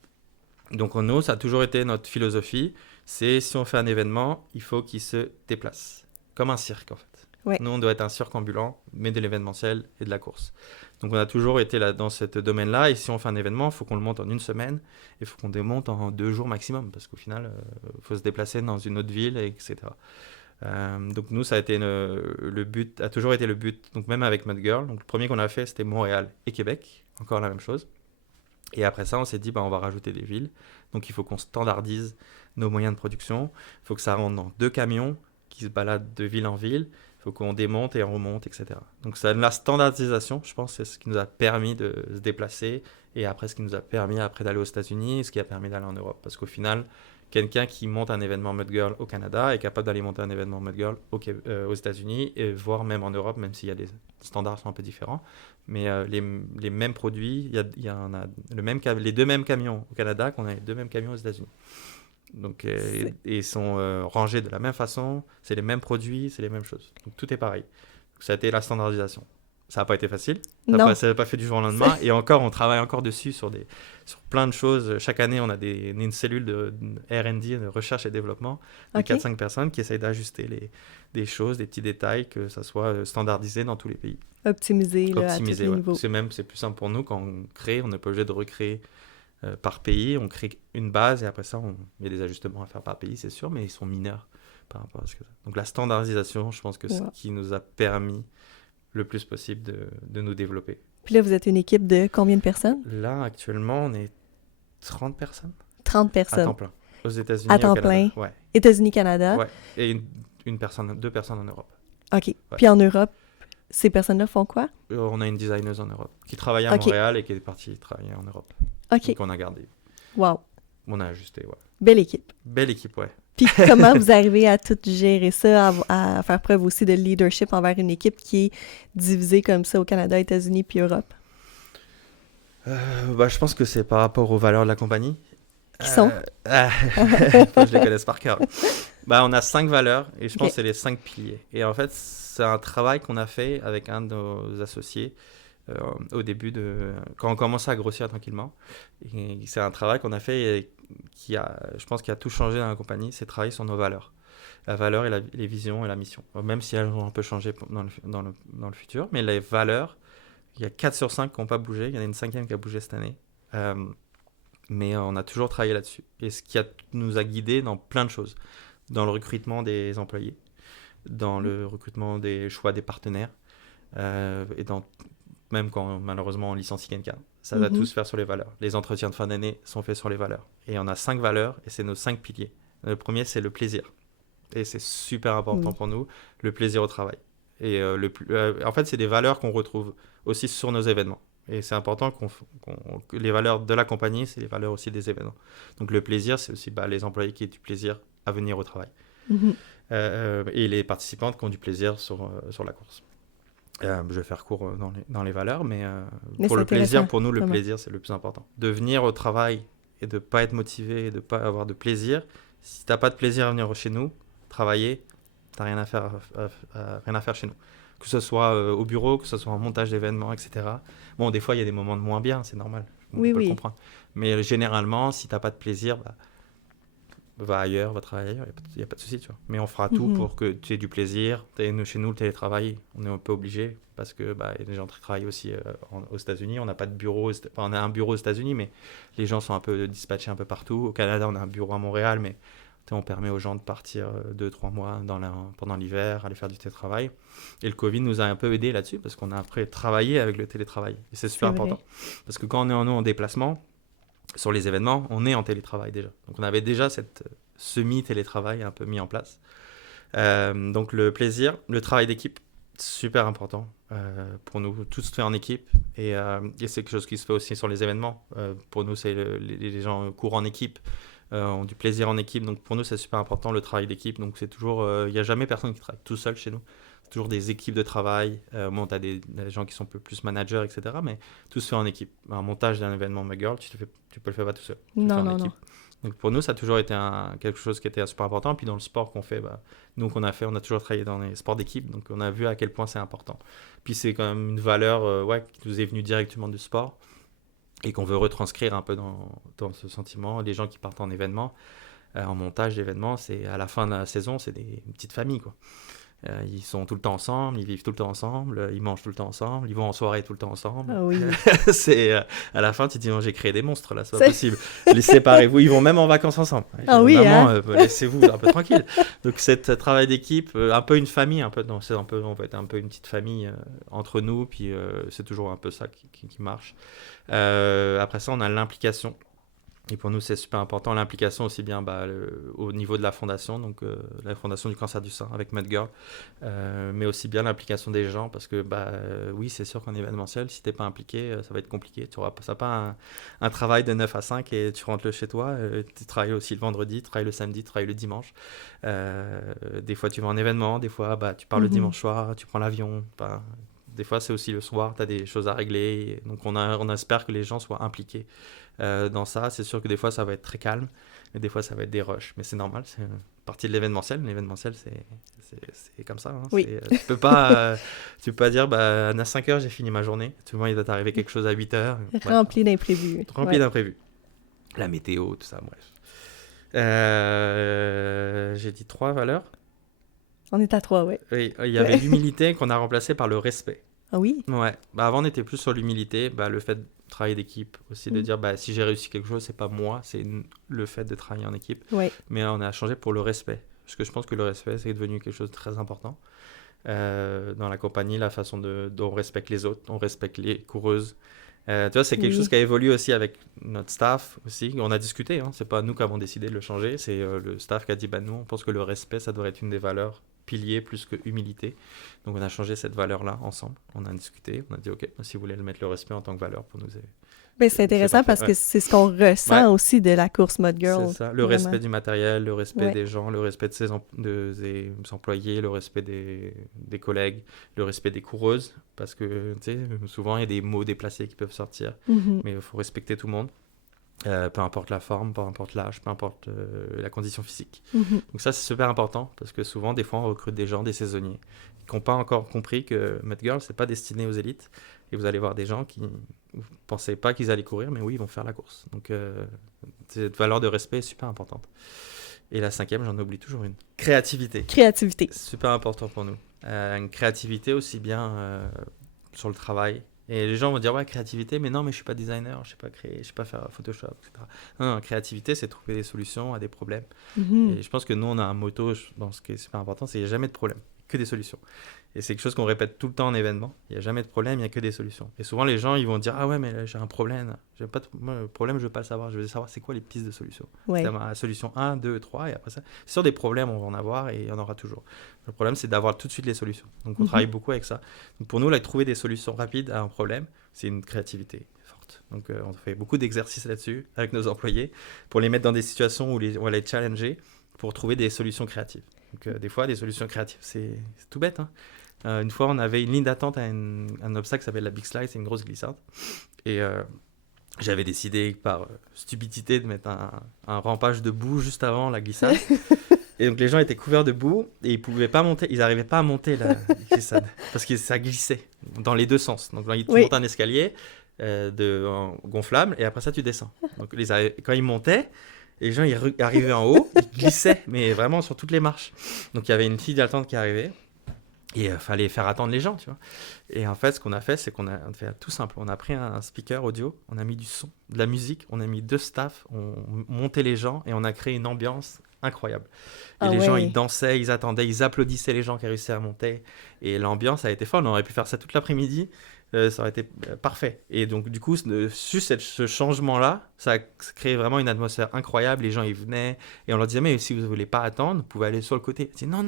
Donc, nous, ça a toujours été notre philosophie. C'est si on fait un événement, il faut qu'il se déplace. Comme un cirque, en fait. Ouais. Nous, on doit être un cirque ambulant, mais de l'événementiel et de la course. Donc, on a toujours été là dans ce domaine-là. Et si on fait un événement, il faut qu'on le monte en 1 semaine. Et il faut qu'on démonte en 2 jours maximum. Parce qu'au final, il faut se déplacer dans une autre ville, etc. Donc, nous, ça a été le but, a toujours été le but. Donc, même avec Mud Girl. Donc, le premier qu'on a fait, c'était Montréal et Québec. Encore la même chose. Et après ça, on s'est dit, on va rajouter des villes. Donc, il faut qu'on standardise nos moyens de production. Il faut que ça rentre dans 2 camions qui se baladent de ville en ville. Il faut qu'on démonte et on remonte, etc. Donc, la standardisation, je pense, c'est ce qui nous a permis de se déplacer. Et après, ce qui nous a permis après d'aller aux États-Unis et ce qui a permis d'aller en Europe. Parce qu'au final, quelqu'un qui monte un événement Mud Girl au Canada est capable d'aller monter un événement Mud Girl aux États-Unis, et voire même en Europe, même s'il y a des standards sont un peu différents. Mais les mêmes produits, il y en a les 2 mêmes camions au Canada qu'on a les 2 mêmes camions aux États-Unis. Donc, ils sont rangés de la même façon, c'est les mêmes produits, c'est les mêmes choses. Donc, tout est pareil. Donc, ça a été la standardisation. Ça n'a pas été facile, ça n'a pas fait du jour au lendemain. Et encore, on travaille encore dessus sur plein de choses. Chaque année, on a une cellule de R&D, de recherche et développement, de 4-5 personnes qui essayent d'ajuster des choses, des petits détails, que ça soit standardisé dans tous les pays. Optimiser à tous les niveaux. C'est plus simple pour nous quand on crée, on n'est pas obligé de recréer par pays, on crée une base et après ça, il y a des ajustements à faire par pays, c'est sûr, mais ils sont mineurs par rapport à ce que ça. Donc la standardisation, je pense que c'est ce qui nous a permis le plus possible de nous développer. Puis là, vous êtes une équipe de combien de personnes? Là, actuellement, on est 30 personnes. 30 personnes. À temps plein. Aux États-Unis à temps au Canada. plein. Ouais. États-unis, Canada. Ouais. Et 2 personnes en Europe. OK. Ouais. Puis en Europe, ces personnes-là font quoi? On a une designeuse en Europe qui travaillait à Montréal et qui est partie travailler en Europe. OK. Donc on a gardé. Wow. On a ajusté, ouais. Belle équipe. Belle équipe, ouais. Puis comment vous arrivez à tout gérer ça, à faire preuve aussi de leadership envers une équipe qui est divisée comme ça au Canada, États-Unis puis Europe? Je pense que c'est par rapport aux valeurs de la compagnie. Qui sont? Faut que je les connaisse par cœur. On a 5 valeurs et je pense que c'est les 5 piliers. Et en fait, c'est un travail qu'on a fait avec un de nos associés au début quand on commençait à grossir tranquillement. Et c'est un travail qu'on a fait et je pense, qui a tout changé dans la compagnie, c'est travailler sur nos valeurs. La valeur et les visions et la mission. Même si elles ont un peu changé dans le futur, mais les valeurs, il y a 4 sur 5 qui n'ont pas bougé. Il y en a une 5e qui a bougé cette année. Mais on a toujours travaillé là-dessus. Et ce qui nous a guidés dans plein de choses. Dans le recrutement des employés, dans le recrutement des choix des partenaires, et même quand malheureusement on licencie quelqu'un. Ça va tout se faire sur les valeurs. Les entretiens de fin d'année sont faits sur les valeurs. Et on a 5 valeurs et c'est nos 5 piliers. Le premier, c'est le plaisir. Et c'est super important pour nous, le plaisir au travail. Et en fait, c'est des valeurs qu'on retrouve aussi sur nos événements. Et c'est important que les valeurs de la compagnie, c'est les valeurs aussi des événements. Donc le plaisir, c'est aussi les employés qui aient du plaisir à venir au travail. Et les participantes qui ont du plaisir sur la course. Je vais faire court dans les valeurs, mais Mais pour c'est le plaisir, intéressant. pour nous, le Vraiment. plaisir, c'est le plus important. De venir au travail et de ne pas être motivé et de ne pas avoir de plaisir. Si tu n'as pas de plaisir à venir chez nous, travailler, tu n'as rien à faire, rien à faire chez nous. Que ce soit au bureau, que ce soit en montage d'événements, etc. Bon, des fois, il y a des moments de moins bien, c'est normal. On Oui, peut le oui. comprendre. Mais généralement, si tu n'as pas de plaisir, va ailleurs, va travailler ailleurs, il n'y a pas de souci, tu vois. Mais on fera tout Mhm. pour que tu aies du plaisir. Chez nous, le télétravail, on est un peu obligé parce que y a des gens qui travaillent aussi aux États-Unis. On n'a pas de bureau, on a un bureau aux États-Unis, mais les gens sont un peu dispatchés un peu partout. Au Canada, on a un bureau à Montréal, mais on permet aux gens de partir 2-3 mois pendant l'hiver, aller faire du télétravail. Et le Covid nous a un peu aidé là-dessus parce qu'on a après travaillé avec le télétravail. Et c'est super C'est vrai. important. Parce que quand on est en déplacement, sur les événements, on est en télétravail déjà. Donc on avait déjà cette semi-télétravail un peu mis en place. Donc le plaisir, le travail d'équipe, super important pour nous. Tout se fait en équipe et c'est quelque chose qui se fait aussi sur les événements. Pour nous, c'est les gens courent en équipe, ont du plaisir en équipe. Donc pour nous, c'est super important le travail d'équipe. Donc c'est toujours, il n'y a jamais personne qui travaille tout seul chez nous. C'est toujours des équipes de travail. Bon, tu as des gens qui sont un peu plus managers, etc. Mais tout se fait en équipe. Un montage d'un événement McGirl, tu peux le faire pas tout seul. Tu le fais Non, en non, non. équipe. Donc pour nous, ça a toujours été quelque chose qui était super important. Puis dans le sport qu'on fait, nous qu'on a fait, on a toujours travaillé dans les sports d'équipe. Donc on a vu à quel point c'est important. Puis c'est quand même une valeur qui nous est venue directement du sport et qu'on veut retranscrire un peu dans ce sentiment. Les gens qui partent en événement, en montage d'événements, c'est à la fin de la saison, c'est une petite famille, quoi. Ils sont tout le temps ensemble, ils vivent tout le temps ensemble, ils mangent tout le temps ensemble, ils vont en soirée tout le temps ensemble. Ah oui. À la fin, tu te dis, non, j'ai créé des monstres là, c'est pas C'est- possible. Les séparez-vous, ils vont même en vacances ensemble. Ah oui, Maman, hein? laissez-vous un peu tranquille. Donc, cet travail d'équipe, un peu une famille, on va être un peu une petite famille entre nous, puis c'est toujours un peu ça qui marche. Après ça, on a l'implication. Et pour nous, c'est super important l'implication aussi bien au niveau de la fondation, donc la fondation du cancer du sein avec MedGirl, mais aussi bien l'implication des gens parce que oui, c'est sûr qu'en événementiel, si tu n'es pas impliqué, ça va être compliqué. Tu n'auras pas un travail de 9 à 5 et tu rentres chez toi. Tu travailles aussi le vendredi, tu travailles le samedi, tu travailles le dimanche. Des fois, tu vas en événement, des fois, tu pars le Mhm. dimanche soir, tu prends l'avion. Des fois, c'est aussi le soir, tu as des choses à régler. Donc, on espère que les gens soient impliqués dans ça. C'est sûr que des fois, ça va être très calme, mais des fois, ça va être des rushs. Mais c'est normal, c'est une partie de l'événementiel. L'événementiel, c'est comme ça. Hein. Oui. Tu peux pas dire, à 5 heures, j'ai fini ma journée. Tout le monde, il doit t'arriver quelque chose à 8 heures. Rempli d'imprévus. Rempli Ouais. d'imprévus. La météo, tout ça, bref. J'ai dit 3 valeurs. On est à 3, ouais. Oui, il y avait l'humilité qu'on a remplacé par le respect. Ah oui? Ouais, avant on était plus sur l'humilité, le fait de travailler d'équipe aussi, de Mm. dire si j'ai réussi quelque chose, c'est pas moi, c'est le fait de travailler en équipe. Ouais. Mais on a changé pour le respect, parce que je pense que le respect c'est devenu quelque chose de très important dans la compagnie, la façon dont on respecte les autres, on respecte les coureuses. Tu vois, c'est quelque Oui. chose qui a évolué aussi avec notre staff aussi. On a discuté, hein, c'est pas nous qui avons décidé de le changer, c'est le staff qui a dit nous on pense que le respect ça devrait être une des valeurs piliers plus que humilité. Donc on a changé cette valeur-là ensemble. On a discuté, on a dit ok, si vous voulez mettre le respect en tant que valeur pour nous, Ben, c'est intéressant parfait, parce que ouais. c'est ce qu'on ressent Ouais. aussi de la course Mud Girl. C'est ça, le vraiment. respect du matériel, le respect Ouais. des gens, le respect de ses employés, le respect des collègues, le respect des coureuses, parce que tu sais, souvent il y a des mots déplacés qui peuvent sortir, Mhm. mais il faut respecter tout le monde, peu importe la forme, peu importe l'âge, peu importe la condition physique. Mhm. Donc ça c'est super important, parce que souvent des fois on recrute des gens, des saisonniers, qui n'ont pas encore compris que Met Girl c'est pas destiné aux élites, et vous allez voir des gens qui ne pensaient pas qu'ils allaient courir, mais oui ils vont faire la course. Donc cette valeur de respect est super importante. Et la 5e, j'en oublie toujours une. Créativité. Créativité. Super important pour nous. Une créativité aussi bien sur le travail. Et les gens vont dire, ouais, créativité, mais non, mais je suis pas designer, je sais pas créer, je sais pas faire Photoshop, etc. Non, créativité, c'est trouver des solutions à des problèmes. Mhm. Et je pense que nous, on a un motto dans ce qui est super important, c'est qu'il n'y a jamais de problème, que des solutions. Et c'est quelque chose qu'on répète tout le temps en événement. Il n'y a jamais de problème, il n'y a que des solutions. Et souvent, les gens, ils vont dire, ah ouais, mais là, j'ai un problème. Moi, le problème, je veux pas le savoir. Je veux savoir c'est quoi les pistes de solutions. Ouais. C'est la solution 1, 2, 3, et après ça. C'est sûr, des problèmes, on va en avoir et il y en aura toujours. Le problème, c'est d'avoir tout de suite les solutions. Donc, on Mhm. travaille beaucoup avec ça. Donc, pour nous, là, trouver des solutions rapides à un problème, c'est une créativité forte. Donc, on fait beaucoup d'exercices là-dessus avec nos employés pour les mettre dans des situations où on va les challenger pour trouver des solutions créatives. Donc, des fois, des solutions créatives, c'est tout bête. Hein. Une fois, on avait une ligne d'attente à un obstacle qui s'appelle la Big Slide, c'est une grosse glissade. Et j'avais décidé par stupidité de mettre un rampage de boue juste avant la glissade. Et donc les gens étaient couverts de boue et ils pouvaient pas monter, ils n'arrivaient pas à monter la glissade parce que ça glissait dans les deux sens. Donc là, ils montent un escalier gonflable et après ça tu descends. Donc quand ils montaient, les gens ils arrivaient en haut, ils glissaient, mais vraiment sur toutes les marches. Donc il y avait une file d'attente qui arrivait. Et il fallait faire attendre les gens, tu vois. Et en fait, ce qu'on a fait, c'est qu'on a fait tout simple. On a pris un speaker audio, on a mis du son, de la musique, on a mis 2 staffs, on montait les gens et on a créé une ambiance incroyable. Et les gens, ils dansaient, ils attendaient, ils applaudissaient les gens qui réussissaient à monter. Et l'ambiance a été folle. On aurait pu faire ça toute l'après-midi. Ça aurait été parfait. Et donc, du coup, juste ce changement-là, ça a créé vraiment une atmosphère incroyable. Les gens, ils venaient et on leur disait, mais si vous ne voulez pas attendre, vous pouvez aller sur le côté. Ils disaient, non,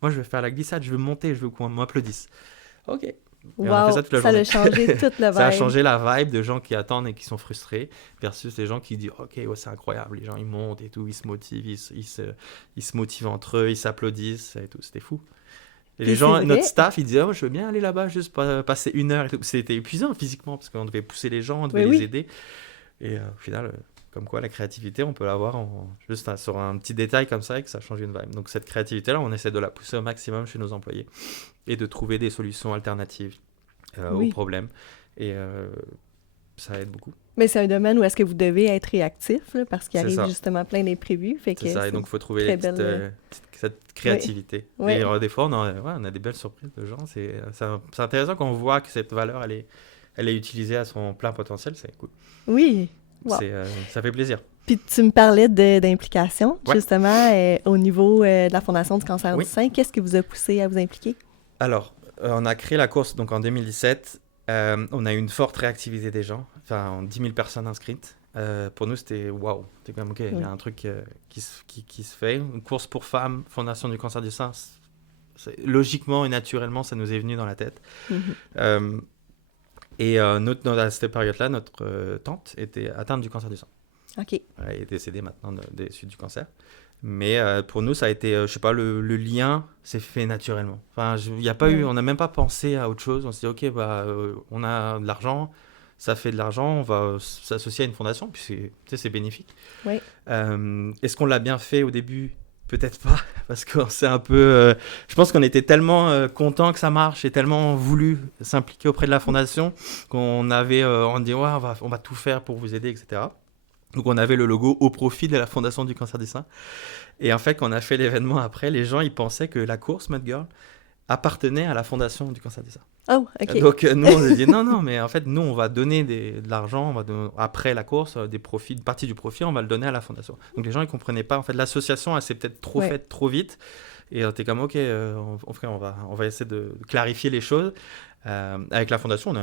moi, je vais faire la glissade, je veux monter, je veux qu'on m'applaudisse. OK. Et on a fait ça toute la journée. Ça a changé toute la vibe. Ça a changé la vibe de gens qui attendent et qui sont frustrés versus les gens qui disent, OK, c'est incroyable. Les gens, ils montent et tout, ils se motivent, ils se motivent entre eux, ils s'applaudissent et tout. C'était fou. Et les gens, notre staff, ils disaient, je veux bien aller là-bas, juste passer 1 heure et tout. C'était épuisant physiquement parce qu'on devait pousser les gens, on devait les aider. Et au final, comme quoi la créativité, on peut l'avoir juste sur un petit détail comme ça et que ça change une vibe. Donc cette créativité-là, on essaie de la pousser au maximum chez nos employés et de trouver des solutions alternatives aux problèmes. Et ça aide beaucoup. Mais c'est un domaine où est-ce que vous devez être réactif là, parce qu'il arrive justement plein d'imprévus. C'est ça, et donc il faut trouver cette créativité. Et des fois, on a des belles surprises de gens. C'est intéressant quand on voit que cette valeur, elle est utilisée à son plein potentiel. C'est cool. Oui. Wow. Ça fait plaisir. Puis tu me parlais d'implication, justement, au niveau de la Fondation du cancer du sein. Qu'est-ce qui vous a poussé à vous impliquer? Alors, on a créé la course donc, en 2017. On a eu une forte réactivité des gens, 10 000 personnes inscrites. Pour nous, c'était waouh. C'était comme, OK, il y a un truc qui se fait. Une course pour femmes, Fondation du cancer du sein. Logiquement et naturellement, ça nous est venu dans la tête. Et à cette période-là, notre tante était atteinte du cancer du sein. OK. Elle est décédée maintenant des suites du cancer. Mais pour nous, ça a été, je sais pas, le lien s'est fait naturellement. Enfin, y a pas eu, on n'a même pas pensé à autre chose. On s'est dit, OK, on a de l'argent, ça fait de l'argent, on va s'associer à une fondation, puis c'est bénéfique. Oui. Est-ce qu'on l'a bien fait au début? Peut-être pas, parce qu'on s'est un peu... je pense qu'on était tellement content que ça marche et tellement voulu s'impliquer auprès de la fondation qu'on avait, on dit, on va tout faire pour vous aider, etc. Donc, on avait le logo au profit de la Fondation du cancer du sein. Et en fait, quand on a fait l'événement après, les gens, ils pensaient que la course Mud Girl appartenait à la Fondation du cancer du sein. Oh, OK. Donc, nous, on a dit non, mais en fait, nous, on va donner de l'argent, après la course, une partie du profit, on va le donner à la Fondation. Donc, les gens, ils ne comprenaient pas. En fait, l'association, elle s'est peut-être faite trop vite. Et on était comme, OK, on va essayer de clarifier les choses. Avec la Fondation,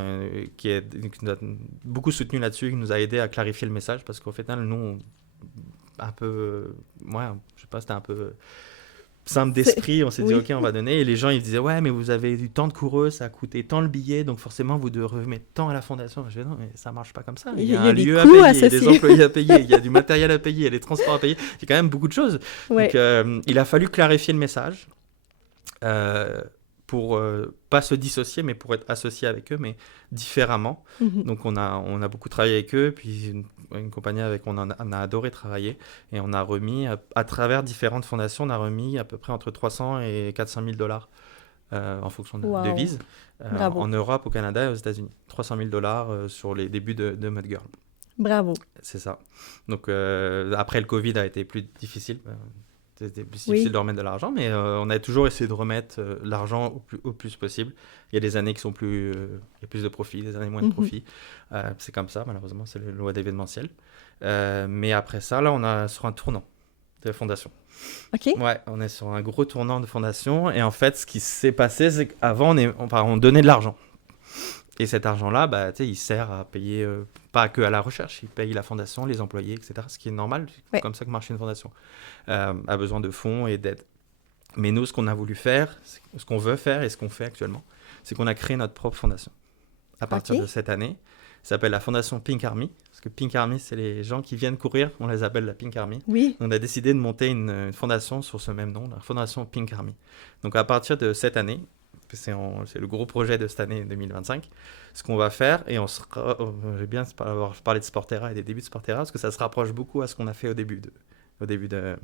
qui nous a beaucoup soutenu là-dessus, qui nous a aidé à clarifier le message, parce qu'au final, nous, un peu, je sais pas, c'était un peu simple d'esprit, on s'est dit, OK, on va donner, et les gens, ils disaient, ouais, mais vous avez eu tant de coureuses, ça a coûté tant le billet, donc forcément, vous devez mettre tant à la Fondation. Je dis, non, mais ça marche pas comme ça. Il y a un lieu à payer, des employés à payer, il y a du matériel à payer, il y a des transports à payer, il y a quand même beaucoup de choses. Donc, il a fallu clarifier le message. Pour pas se dissocier, mais pour être associé avec eux, mais différemment. Donc, on a beaucoup travaillé avec eux, puis une compagnie avec on a adoré travailler, et on a remis, à travers différentes fondations, on a remis à peu près entre 300 et 400 000 $, en fonction de devises, en Europe, au Canada et aux États-Unis. 300 000 $ sur les débuts de Mud Girl. Bravo. C'est ça. Donc, après, le Covid a été plus difficile. C'était plus difficile de remettre de l'argent, mais on a toujours essayé de remettre l'argent au plus possible. Il y a des années qui sont il y a plus de profit, des années moins de profit. C'est comme ça, malheureusement, c'est la loi d'événementiel. Mais après ça, là, on est sur un tournant de fondation. OK. Ouais, on est sur un gros tournant de fondation. Et en fait, ce qui s'est passé, c'est qu'avant, on donnait de l'argent. Et cet argent-là, il sert à payer, pas que à la recherche, il paye la fondation, les employés, etc. Ce qui est normal, c'est comme ça que marche une fondation. A besoin de fonds et d'aide. Mais nous, ce qu'on a voulu faire, ce qu'on veut faire et ce qu'on fait actuellement, c'est qu'on a créé notre propre fondation. À partir de cette année, Ça s'appelle la fondation Pink Army. Parce que Pink Army, c'est les gens qui viennent courir. On les appelle la Pink Army. Oui. On a décidé de monter une fondation sur ce même nom, la fondation Pink Army. Donc à partir de cette année, c'est le gros projet de cette année 2025, ce qu'on va faire, et j'ai bien parlé de Sportera et des débuts de Sportera, parce que ça se rapproche beaucoup à ce qu'on a fait au début des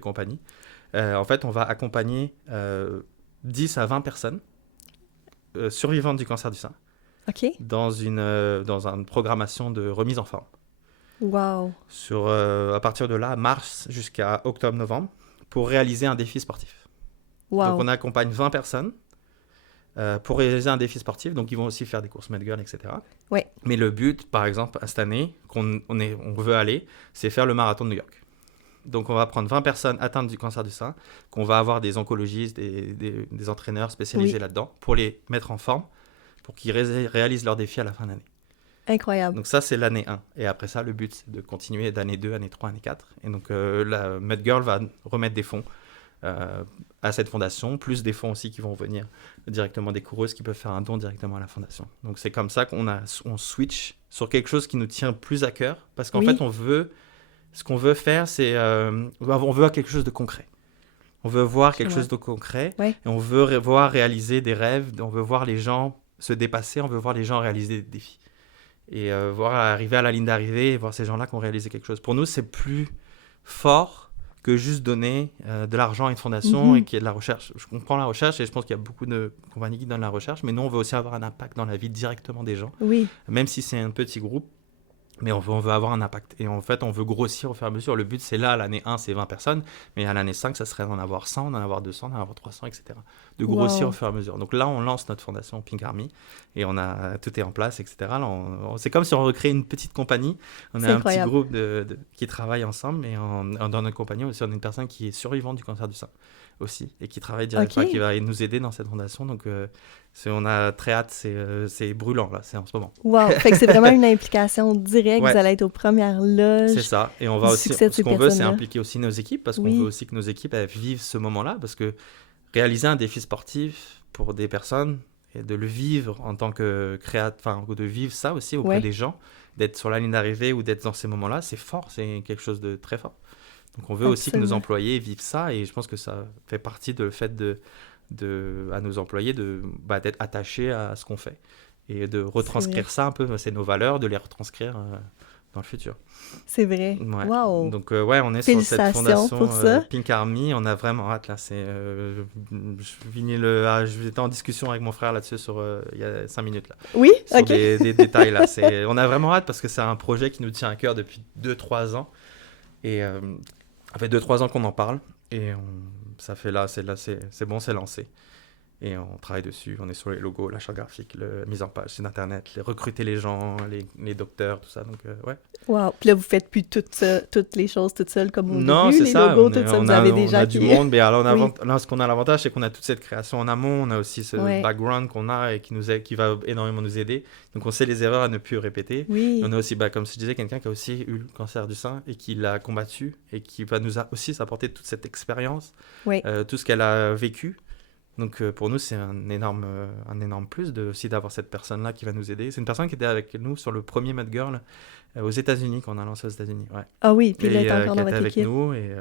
compagnies. En fait, on va accompagner 10 à 20 personnes survivantes du cancer du sein dans une programmation de remise en forme. Wow. À partir de là, mars jusqu'à octobre-novembre, pour réaliser un défi sportif. Wow. Donc on accompagne 20 personnes pour réaliser un défi sportif. Donc ils vont aussi faire des courses Medgirl, etc. Ouais. Mais le but, par exemple, cette année, on veut aller, c'est faire le marathon de New York. Donc on va prendre 20 personnes atteintes du cancer du sein, qu'on va avoir des oncologistes, des entraîneurs spécialisés là-dedans, pour les mettre en forme, pour qu'ils réalisent leur défi à la fin de l'année. Incroyable. Donc ça, c'est l'année 1. Et après ça, le but, c'est de continuer d'année 2, année 3, année 4. Et donc la Medgirl va remettre des fonds à cette fondation, plus des fonds aussi qui vont venir directement des coureuses qui peuvent faire un don directement à la fondation. Donc c'est comme ça qu'on switch sur quelque chose qui nous tient plus à cœur, parce qu'en fait, ce qu'on veut faire, c'est on veut avoir quelque chose de concret. On veut voir quelque chose de concret, et on veut voir réaliser des rêves, on veut voir les gens se dépasser, on veut voir les gens réaliser des défis. Et voir arriver à la ligne d'arrivée et voir ces gens-là qui ont réalisé quelque chose. Pour nous, c'est plus fort que juste donner de l'argent à une fondation et qu'il y ait de la recherche. Je comprends la recherche et je pense qu'il y a beaucoup de compagnies qui donnent la recherche, mais nous, on veut aussi avoir un impact dans la vie directement des gens, même si c'est un petit groupe. Mais on veut avoir un impact. Et en fait, on veut grossir au fur et à mesure. Le but, c'est là, l'année 1, c'est 20 personnes. Mais à l'année 5, ça serait d'en avoir 100, d'en avoir 200, d'en avoir 300, etc. De grossir au fur et à mesure. Donc là, on lance notre fondation Pink Army. Et tout est en place, etc. Là, c'est comme si on recréait une petite compagnie. On a un petit groupe qui travaille ensemble. Et dans notre compagnie aussi, on a une personne qui est survivante du cancer du sein aussi. Et qui travaille directement, qui va nous aider dans cette fondation. Donc, on a très hâte. C'est brûlant, là. C'est en ce moment. Wow! Fait que c'est vraiment une implication directe. Vous allez être aux premières loges. C'est ça. Et on va aussi, ce qu'on veut, c'est impliquer aussi nos équipes, parce qu'on veut aussi que nos équipes vivent ce moment-là, parce que réaliser un défi sportif pour des personnes et de le vivre en tant que créateur, de vivre ça aussi auprès des gens, d'être sur la ligne d'arrivée ou d'être dans ces moments-là, c'est fort, c'est quelque chose de très fort. Donc on veut aussi que nos employés vivent ça, et je pense que ça fait partie de le fait à nos employés d'être attachés à ce qu'on fait. Et de retranscrire ça un peu, c'est nos valeurs, de les retranscrire dans le futur. C'est vrai. Wow. Donc, on est sur cette fondation Pink Army. On a vraiment hâte, là. J'étais en discussion avec mon frère là-dessus il y a 5 minutes, là. Oui, sur des détails, là. On a vraiment hâte parce que c'est un projet qui nous tient à cœur depuis 2-3 ans. Et ça fait 2-3 ans qu'on en parle. Et c'est bon, c'est lancé. Et on travaille dessus, on est sur les logos, l'achat graphique, la mise en page, site internet, recruter les gens, les docteurs, tout ça. Donc, Wow. Puis là, vous faites plus toutes les choses toutes seules comme au début, c'est ça. Logos, tout ça, vous avez déjà... On a du monde, mais alors là, ce qu'on a l'avantage, c'est qu'on a toute cette création en amont, on a aussi ce background qu'on a et qui va énormément nous aider. Donc, on sait les erreurs à ne plus répéter. Oui. On a aussi, comme je disais, quelqu'un qui a aussi eu le cancer du sein et qui l'a combattu et qui va nous aussi apporter toute cette expérience, tout ce qu'elle a vécu. Donc pour nous, c'est un énorme plus aussi d'avoir cette personne-là qui va nous aider. C'est une personne qui était avec nous sur le premier Medgirl aux États-Unis, qu'on a lancé aux États-Unis. Ouais. Ah oui, puis il est encore dans votre équipe. Qui était avec nous et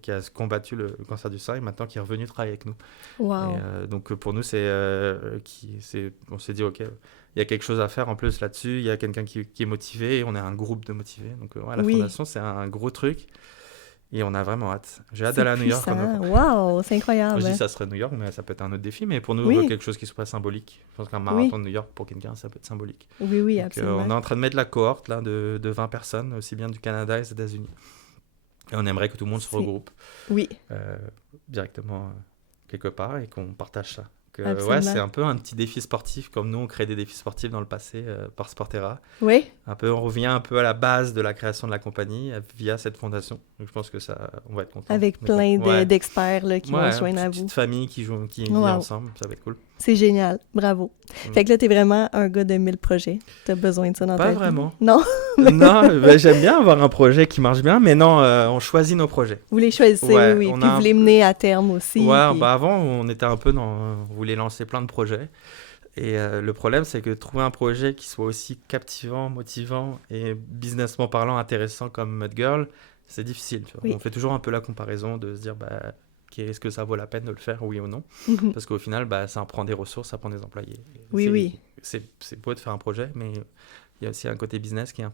qui a combattu le cancer du sein et maintenant qui est revenu travailler avec nous. Wow. Et, donc pour nous, on s'est dit, OK, il y a quelque chose à faire en plus là-dessus. Il y a quelqu'un qui est motivé et on est un groupe de motivés. Donc la fondation, c'est un gros truc. Et on a vraiment hâte. J'ai hâte d'aller à New York. Wow, c'est incroyable. Je dis ça serait New York, mais ça peut être un autre défi. Mais pour nous, quelque chose qui soit symbolique. Je pense qu'un marathon de New York, pour quelqu'un, ça peut être symbolique. Oui, donc, absolument. On est en train de mettre la cohorte là, de 20 personnes, aussi bien du Canada et des États-Unis. Et on aimerait que tout le monde se regroupe directement quelque part et qu'on partage ça. C'est un peu un petit défi sportif, comme nous on crée des défis sportifs dans le passé par Sportera. Oui. On revient un peu à la base de la création de la compagnie via cette fondation. Donc je pense que on va être content. Avec plein d'experts là, qui vont se joindre à vous. Une petite famille qui vit ensemble, ça va être cool. C'est génial, bravo. Fait que là, t'es vraiment un gars de 1000 projets. T'as besoin de ça dans ta vie. Pas vraiment. Non? Non, j'aime bien avoir un projet qui marche bien, mais non, on choisit nos projets. Vous les choisissez, oui. Puis vous les menez à terme aussi. Ouais, avant, on était un peu on voulait lancer plein de projets. Et le problème, c'est que trouver un projet qui soit aussi captivant, motivant et businessment parlant intéressant comme Mud Girl, c'est difficile. Tu vois. Oui. On fait toujours un peu la comparaison de se dire, est-ce que ça vaut la peine de le faire, oui ou non? Parce qu'au final, ça en prend des ressources, ça prend des employés. Oui. C'est beau de faire un projet, mais il y a aussi un côté business qui est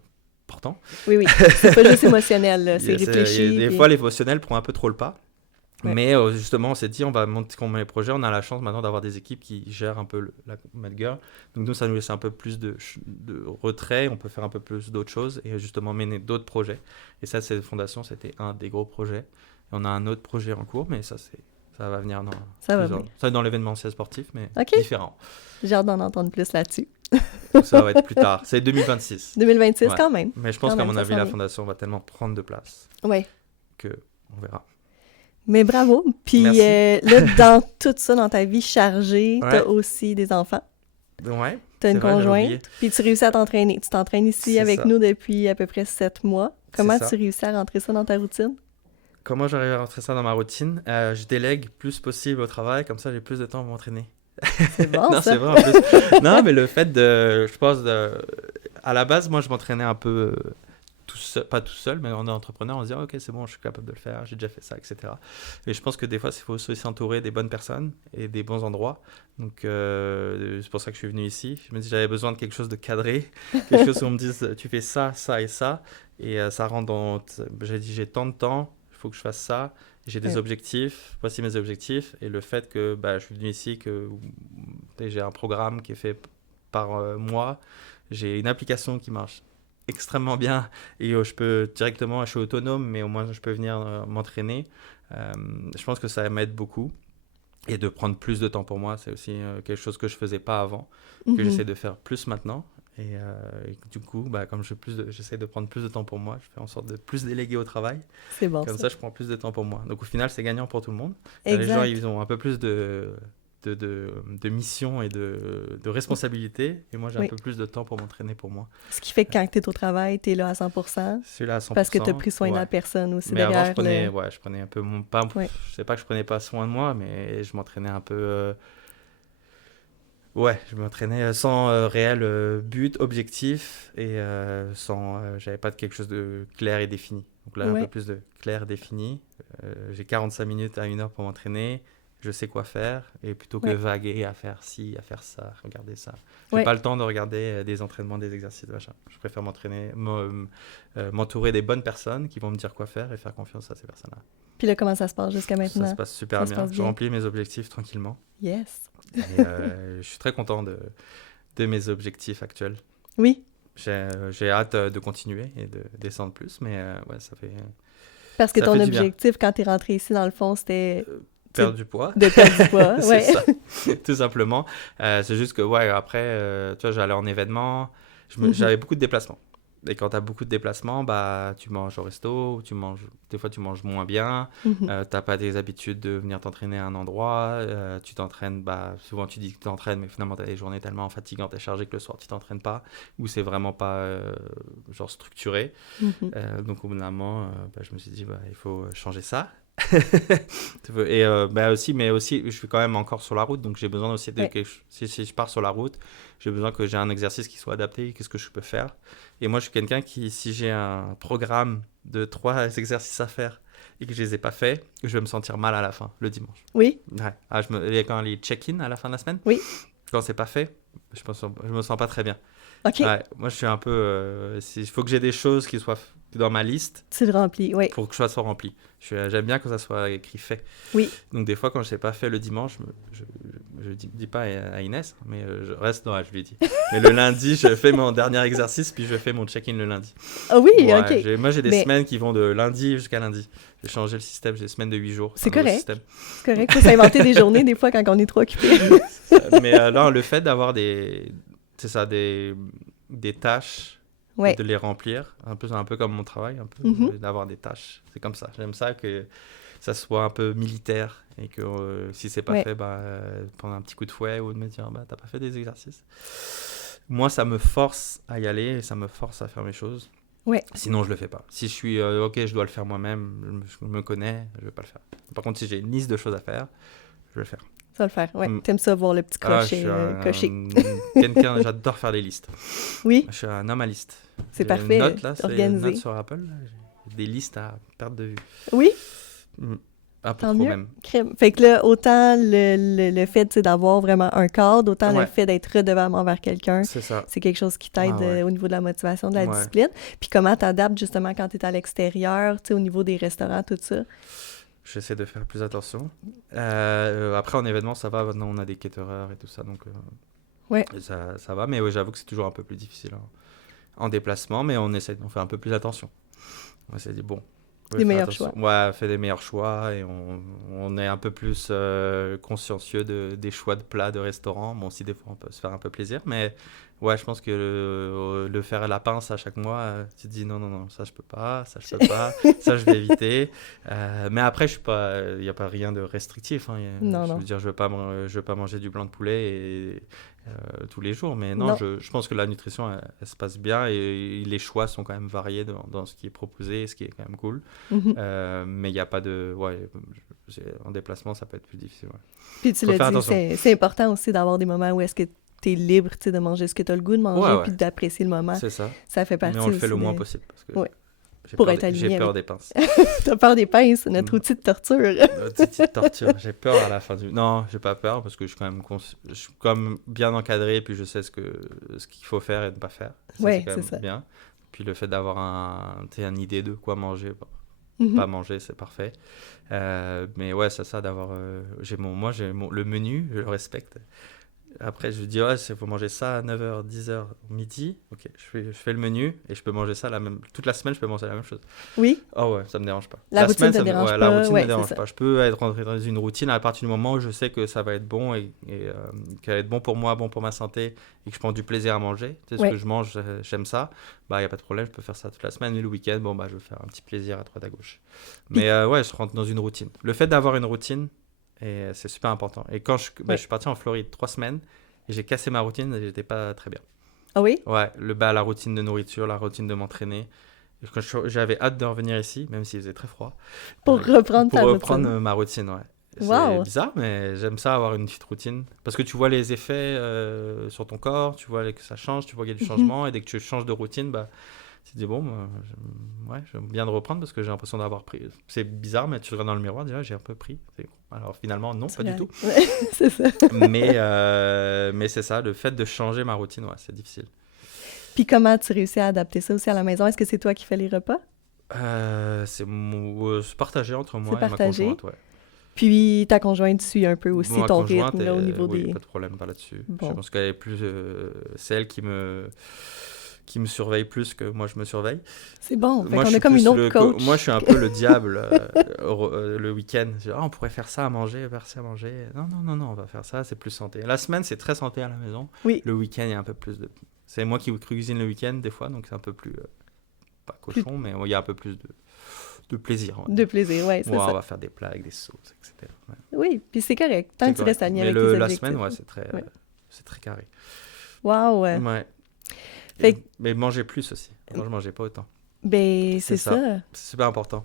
important. Oui. C'est pas juste émotionnel, là. C'est réfléchi. Des fois, l'émotionnel prend un peu trop le pas. Ouais. Mais justement, on s'est dit, on va monter les projets. On a la chance maintenant d'avoir des équipes qui gèrent un peu la Mad Girl. Donc nous, ça nous laisse un peu plus de retrait. On peut faire un peu plus d'autres choses et justement mener d'autres projets. Et ça, cette fondation, c'était un des gros projets. Et on a un autre projet en cours, mais ça va venir dans ça dans l'événementiel sportif, mais différent. J'ai hâte d'en entendre plus là-dessus. Donc ça va être plus tard. C'est 2026. 2026 quand même. Mais je pense qu'à mon avis, la fondation va tellement prendre de place qu'on verra. Mais bravo. Puis là, dans tout ça, dans ta vie chargée, t'as aussi des enfants. Ouais. T'as une conjointe. Puis tu réussis à t'entraîner. Tu t'entraînes ici avec nous depuis à peu près 7 mois. Comment tu réussis à rentrer ça dans ta routine? Comment j'arrive à rentrer ça dans ma routine? Je délègue plus possible au travail, comme ça j'ai plus de temps pour m'entraîner. C'est bon, non, ça? C'est vrai en plus. Non, mais le fait je pense, à la base, moi je m'entraînais un peu... pas tout seul, mais on est entrepreneur, on se dit ok, c'est bon, je suis capable de le faire, j'ai déjà fait ça, etc. Et je pense que des fois, il faut aussi s'entourer des bonnes personnes et des bons endroits. Donc, c'est pour ça que je suis venu ici. Je me dis j'avais besoin de quelque chose de cadré, quelque chose où on me dise tu fais ça, ça et ça, et ça rentre dans. J'ai dit j'ai tant de temps, il faut que je fasse ça. J'ai des objectifs, voici mes objectifs, et le fait que je suis venu ici, que j'ai un programme qui est fait par moi, j'ai une application qui marche extrêmement bien et je suis autonome, mais au moins je peux venir m'entraîner. Je pense que ça m'aide beaucoup, et de prendre plus de temps pour moi, c'est aussi quelque chose que je faisais pas avant, que j'essaie de faire plus maintenant, et du coup comme j'essaie de prendre plus de temps pour moi, je fais en sorte de plus déléguer au travail. C'est bon, comme ça je prends plus de temps pour moi, donc au final c'est gagnant pour tout le monde. Exact. Les gens ils ont un peu plus de mission et de responsabilité, et moi j'ai un peu plus de temps pour m'entraîner pour moi. Ce qui fait que quand tu es au travail, tu es là à 100%. Je suis là à 100%. Parce que tu as pris soin de la personne aussi. Mais derrière. Avant, je prenais un peu mon... Je sais pas que je prenais pas soin de moi, mais je m'entraînais un peu... je m'entraînais sans réel but, objectif, et j'avais pas de quelque chose de clair et défini. Donc là, un peu plus de clair et défini. J'ai 45 minutes à 1 heure pour m'entraîner. Je sais quoi faire, et plutôt que vaguer à faire ci, à faire ça, regarder ça. J'ai pas le temps de regarder des entraînements, des exercices, machin. Je préfère m'entourer des bonnes personnes qui vont me dire quoi faire et faire confiance à ces personnes-là. Puis là, comment ça se passe jusqu'à maintenant? Ça se passe super bien. Je remplis mes objectifs tranquillement. Yes. Et je suis très content de mes objectifs actuels. Oui. J'ai hâte de continuer et de descendre plus, mais ça fait... Parce que ton objectif, quand tu es rentré ici, dans le fond, c'était... Perdre du poids. De perdre du poids, c'est ça, tout simplement. C'est juste que, après, tu vois, j'allais en événement, j'avais beaucoup de déplacements. Et quand tu as beaucoup de déplacements, tu manges au resto, des fois tu manges moins bien, tu n'as pas des habitudes de venir t'entraîner à un endroit, tu t'entraînes, souvent tu dis que tu t'entraînes, mais finalement tu as des journées tellement fatigantes et chargées que le soir tu t'entraînes pas, ou c'est vraiment pas structuré. Donc au bout d'un moment, je me suis dit, il faut changer ça. Et aussi je suis quand même encore sur la route, donc j'ai besoin aussi si je pars sur la route, j'ai besoin que j'ai un exercice qui soit adapté. Qu'est-ce que je peux faire? Et moi je suis quelqu'un qui, si j'ai un programme de 3 exercices à faire et que je les ai pas faits, je vais me sentir mal à la fin, le dimanche. Oui. Quand les check-in à la fin de la semaine, quand c'est pas fait, je me sens pas très bien. Ok. Moi je suis un peu il faut que j'ai des choses qui soient dans ma liste. Tu le remplis, oui. Pour que ça soit rempli. J'aime bien que ça soit écrit fait. Oui. Donc des fois, quand je ne sais pas fait le dimanche, je dis pas à Inès, mais je reste dans je lui dis. Mais le lundi, je fais mon dernier exercice, puis je fais mon check-in le lundi. Ah oui, ok. Moi, j'ai des semaines qui vont de lundi jusqu'à lundi. J'ai changé le système, j'ai des semaines de 8 jours. C'est correct. C'est correct, il faut s'inventer des journées des fois quand on est trop occupé. Mais là, le fait d'avoir des tâches, de les remplir, un peu comme mon travail, d'avoir des tâches. C'est comme ça. J'aime ça que ça soit un peu militaire, et que si c'est pas fait, prendre un petit coup de fouet ou de me dire t'as pas fait des exercices. Moi, ça me force à y aller et ça me force à faire mes choses. Ouais. Sinon, je le fais pas. Si je suis je dois le faire moi-même, je me connais, je vais pas le faire. Par contre, si j'ai une liste de choses à faire, je vais le faire. vas le faire, ouais. Mm. T'aimes ça, voir le petit Ah, crochet coché. J'adore faire des listes. Oui, Je suis un homme à liste. c'est J'ai parfait, une note, là, c'est une organisé. note sur Apple. Là. J'ai des listes à perte de vue. Oui, Un peu tant trop mieux. même. Crème. Fait que là, autant le fait tu sais, d'avoir vraiment un cadre, autant le Ouais. fait d'être redevable envers quelqu'un, C'est ça. c'est quelque chose qui t'aide Ah ouais. au niveau de la motivation, de la Ouais. discipline. Puis comment t'adaptes justement quand t'es à l'extérieur, tu sais, au niveau des restaurants, tout ça. J'essaie de faire plus attention. Après, en événement, ça va. Maintenant, on a des caterers et tout ça. Donc, Ouais. ça va. Mais ouais, j'avoue que c'est toujours un peu plus difficile en déplacement. Mais on fait un peu plus attention. On s'est dit, bon. Des meilleurs choix. Ouais, fait des meilleurs choix. Et on est un peu plus consciencieux des choix de plats, de restaurants. Bon, si des fois, on peut se faire un peu plaisir. Mais ouais, je pense que le faire à la pince à chaque mois, tu te dis non, ça je peux pas, ça je peux pas, ça je vais éviter. Mais après, il n'y a pas rien de restrictif. Hein. Non, Je non. veux dire, je veux pas manger du blanc de poulet tous les jours. Mais non, Non. je pense que la nutrition, elle se passe bien et les choix sont quand même variés dans ce qui est proposé, ce qui est quand même cool. Mhm. Mais il n'y a pas de... Ouais, en déplacement, ça peut être plus difficile. Ouais. Puis tu Faut l'as faire dit, attention. c'est important aussi d'avoir des moments où est-ce que t'es libre, tu sais, de manger ce que t'as le goût de manger, Ouais. puis d'apprécier le moment. C'est ça. Ça fait partie Mais on le fait aussi le moins de- possible. Parce que Ouais. j'ai Pour peur être des- aligné J'ai peur avec- des pinces. T'as peur des pinces, notre Mm. outil de torture. Petite torture. J'ai peur à la fin du... Non, j'ai pas peur parce que je suis quand même, je suis comme bien encadré puis je sais ce qu'il faut faire et ne pas faire. Ouais, quand c'est même ça. bien. Puis le fait d'avoir une idée de quoi manger, Mhm. pas manger, c'est parfait. Mais ouais, c'est ça d'avoir... le menu, je le respecte. Après, je dis, ouais, il faut manger ça à 9h, 10h, midi. Ok, je fais le menu et je peux manger ça toute la semaine, je peux manger la même chose. Oui, Oh ouais, ça me dérange pas. La routine semaine, te ça dérange ouais, pas, la routine ouais, me dérange c'est ça. pas. Je peux être rentré dans une routine à partir du moment où je sais que ça va être bon et qu'elle va être bon pour moi, bon pour ma santé et que je prends du plaisir à manger. Tu sais, ce Ouais. que je mange, j'aime ça. Bah, il n'y a pas de problème, je peux faire ça toute la semaine. Mais le week-end, bon, bah, je vais faire un petit plaisir à droite à gauche. Mais ouais, je rentre dans une routine. Le fait d'avoir une routine, c'est super important. Et quand je Ouais. suis parti en Floride 3 semaines et j'ai cassé ma routine et j'étais pas très bien. Ah oui? Ouais, la routine de nourriture, la routine de m'entraîner. Et quand j'avais hâte de revenir ici, même s'il faisait très froid. Pour reprendre ta Pour routine. reprendre ma routine, ouais. Wow. C'est bizarre, mais j'aime ça avoir une petite routine. Parce que tu vois les effets sur ton corps, tu vois que ça change, tu vois qu'il y a du changement. Et dès que tu changes de routine, bah, tu te dis, bon, j'aime bien de reprendre parce que j'ai l'impression d'avoir pris. C'est bizarre, mais tu te regardes dans le miroir, déjà, j'ai un peu pris. Alors finalement, non, pas du tout. Ouais, c'est ça. Mais c'est ça, le fait de changer ma routine, ouais, c'est difficile. Puis comment tu réussis à adapter ça aussi à la maison? Est-ce que c'est toi qui fais les repas? C'est partagé entre moi C'est et partagé. ma conjointe, ouais. Puis ta conjointe suit un peu aussi Ma ton conjointe, rythme là, au niveau oui, des... pas de problème pas là-dessus. Bon. Je pense qu'elle est plus... c'est elle qui me surveille plus que moi je me surveille. C'est bon, fait Moi, qu'on je a suis comme plus une autre coach. Moi, je suis un peu le diable le week-end. Je dis, on pourrait faire ça à manger, faire ça à manger. Non, on va faire ça, c'est plus santé. La semaine, c'est très santé à la maison. Oui. Le week-end, il y a un peu plus de... C'est moi qui cuisine le week-end des fois, donc c'est un peu plus... pas cochon, mais il y a un peu plus de plaisir. Ouais. De plaisir, ouais, c'est Ouais, ça. on va faire des plats avec des sauces, etc. Ouais. Oui, puis c'est correct. Tant C'est que tu correct. restes aligné Mais avec tes la objectifs. semaine, ouais, Ouais. c'est très carré. Wow! Ouais. Fait que- Mais manger plus aussi. Moi, je mangeais pas autant. Ben, c'est C'est ça. ça. C'est super important.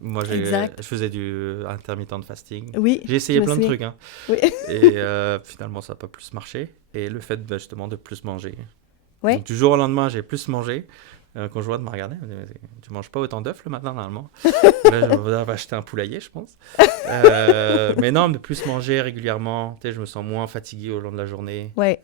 Moi, Exact. je faisais du intermittent de fasting. Oui, J'ai essayé je me plein de souviens. trucs, hein. Oui. Et finalement, ça n'a pas plus marché. Et le fait justement de plus manger. Ouais. Donc, du jour au lendemain, j'ai plus mangé. Conjointe m'a regardé, elle m'a dit, tu manges pas autant d'œufs le matin normalement. Là, je vais acheter un poulailler, je pense. Mais non, de plus manger régulièrement, tu sais, je me sens moins fatigué au long de la journée. Ouais,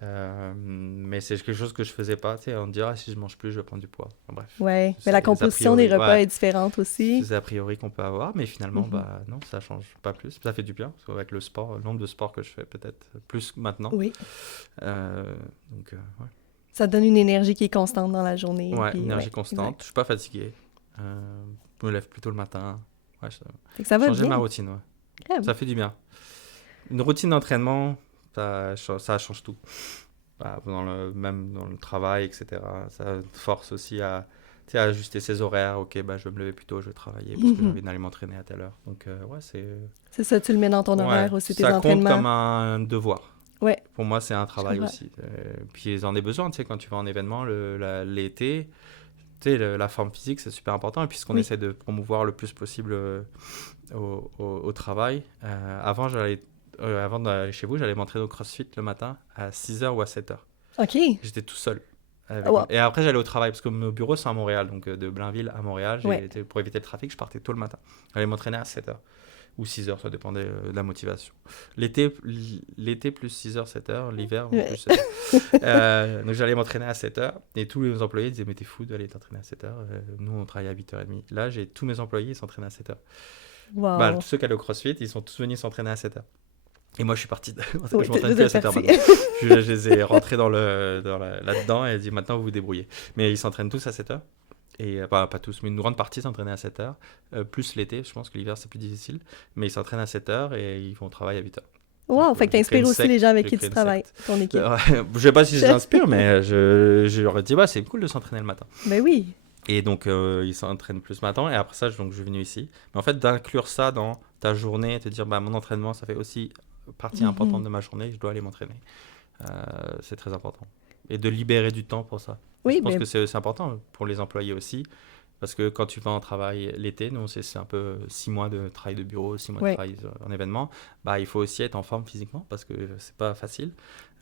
Mais c'est quelque chose que je faisais pas, tu sais, on me dit, ah, si je mange plus, je vais prendre du poids. Enfin, bref. ouais. C'est Mais la des composition des a priori, repas ouais. est différente aussi. C'est des a priori qu'on peut avoir, mais finalement, Mhm. bah non, ça change pas plus. Ça fait du bien, parce qu'avec le sport, le nombre de sports que je fais, peut-être plus maintenant. Oui. Donc, ouais. Ça te donne une énergie qui est constante dans la journée. Ouais, puis, énergie ouais, constante. exact. Je suis pas fatigué. Je me lève plutôt le matin. Ouais, Fait que ça va changer bien. ma routine, ouais. Ah, Ça fait du bien. Une routine d'entraînement, ça change tout. Bah, même dans le travail, etc. Ça te force aussi à ajuster ses horaires. Ok, bah, je vais me lever plus tôt, je vais travailler parce que j'ai envie d'aller m'entraîner à telle heure. Donc, ouais, C'est ça, tu le mets dans ton horaire ouais, aussi, tes ça compte entraînements. comme un devoir. Ouais. Pour moi, c'est un travail comprends. aussi. Puis ils en ont besoin, tu sais, quand tu vas en événement, l'été, tu sais, la forme physique, c'est super important. Et puis ce qu'on Oui. essaie de promouvoir le plus possible au travail. Avant, avant d'aller chez vous, j'allais m'entraîner au CrossFit le matin à 6h ou à 7h. OK. J'étais tout seul. Wow. Et après, j'allais au travail, parce que nos bureaux sont à Montréal, donc de Blainville à Montréal. Ouais. Pour éviter le trafic, je partais tôt le matin. J'allais m'entraîner à 7h ou 6h, ça dépendait de la motivation. L'été plus 6h, 7h, l'hiver Ouais. plus 7h. Donc j'allais m'entraîner à 7h, et tous les employés disaient, mais t'es fou d'aller t'entraîner à 7h. Nous, on travaille à 8h30. Là, j'ai tous mes employés, ils s'entraînent à 7h. Wow. Bah, tous ceux qui allaient au CrossFit, ils sont tous venus s'entraîner à 7h. Et moi, je suis parti. Oui, Je m'entraîne vous plus à êtes 7h parti. maintenant. Je les ai rentrés là-dedans et dit maintenant, vous vous débrouillez. Mais ils s'entraînent tous à 7h. Et pas tous, mais une grande partie s'entraînent à 7h. Plus l'été, je pense que l'hiver, c'est plus difficile. Mais ils s'entraînent à 7h et ils vont au travail à 8h. Wow, Donc, fait que j'ai créé t'inspires une aussi secte, les gens avec j'ai qui créé tu une travailles, secte. ton équipe. Je sais pas si je les inspire, mais je leur ai dit, c'est cool de s'entraîner le matin. Ben oui. Et donc, ils s'entraînent plus matin. Et après ça, je suis venu ici. Mais en fait, d'inclure ça dans ta journée, te dire, mon entraînement, ça fait aussi partie importante de ma journée. Je dois aller m'entraîner. C'est très important. Et de libérer du temps pour ça. Oui, Je pense mais que c'est important pour les employés aussi. Parce que quand tu vas en travail l'été, nous, c'est un peu 6 mois de travail de bureau, 6 mois de travail en événement. Il faut aussi être en forme physiquement parce que c'est pas facile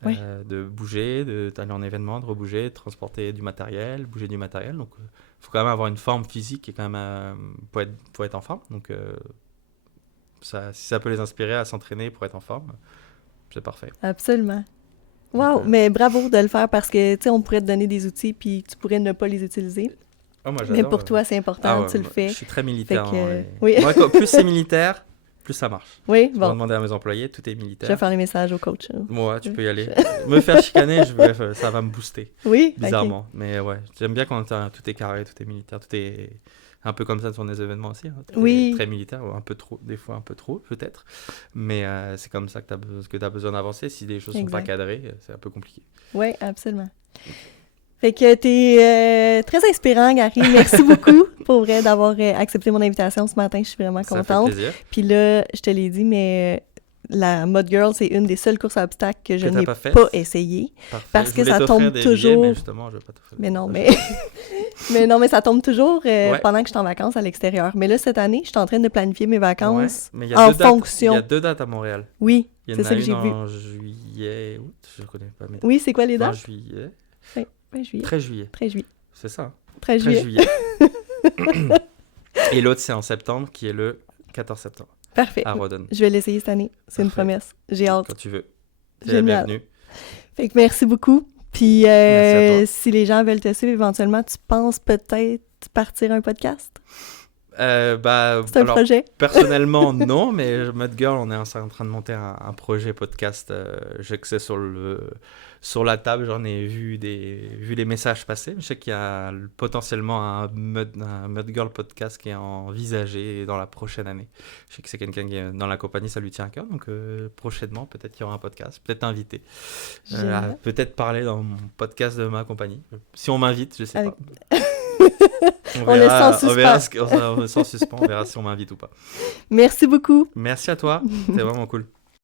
de bouger, d'aller en événement, de rebouger, de transporter du matériel, bouger du matériel. Donc, il faut quand même avoir une forme physique et quand même pour être en forme. Donc, si ça peut les inspirer à s'entraîner pour être en forme, c'est parfait. absolument. Wow, Donc, mais bravo de le faire parce que, tu sais, on pourrait te donner des outils puis tu pourrais ne pas les utiliser. Moi, Mais pour toi, c'est important, tu le fais. Je suis très militaire. Oui. Moi, plus c'est militaire, plus ça marche. Oui, Je vais bon. demander à mes employés, tout est militaire. Je vais faire les messages au coach. Moi, tu peux y aller. Me faire chicaner, ça va me booster. Oui, Bizarrement. OK. Mais ouais, j'aime bien quand tout est carré, tout est militaire, tout est un peu comme ça sur les événements aussi. Tout est très militaire, un peu trop, des fois un peu trop, peut-être. Mais c'est comme ça que tu as besoin d'avancer. Si les choses ne sont pas cadrées, c'est un peu compliqué. Oui, absolument. Fait que t'es très inspirant, Gary. Merci beaucoup, pour vrai, d'avoir accepté mon invitation ce matin. Je suis vraiment contente. Ça fait plaisir. Puis là, je te l'ai dit, mais la Mud Girl, c'est une des seules courses à obstacles que je n'ai pas essayé. Parfait. Parce que ça tombe toujours... Billets, mais justement, je vais pas mais non, mais ça tombe toujours pendant que je suis en vacances à l'extérieur. Mais là, cette année, je suis en train de planifier mes vacances en fonction... Il y a 2 dates à Montréal. Oui, c'est ça que j'ai vu. En juillet, août, je ne connais pas. Mais... Oui, c'est quoi les dates? Juillet. Juillet. 13 juillet. 13 juillet. C'est ça. 13 juillet. Et l'autre, c'est en septembre, qui est le 14 septembre. Parfait. À Rodon. Je vais l'essayer cette année. C'est une promesse. J'ai hâte. Quand tu veux. C'est la bienvenue. Fait que merci beaucoup. Puis si les gens veulent te suivre éventuellement, tu penses peut-être partir un podcast? C'est un projet? Personnellement, non, mais Mud Girl, on est en train de monter un projet podcast. Je sais que c'est sur la table, j'en ai vu les messages passer. Je sais qu'il y a potentiellement un Mud Girl podcast qui est envisagé dans la prochaine année. Je sais que c'est quelqu'un qui est dans la compagnie, ça lui tient à cœur. Donc prochainement, peut-être qu'il y aura un podcast, peut-être invité. Peut-être parler dans mon podcast de ma compagnie. Si on m'invite, je sais pas. On laisse sans suspens, on verra si on m'invite ou pas. Merci beaucoup. Merci à toi, c'était vraiment cool.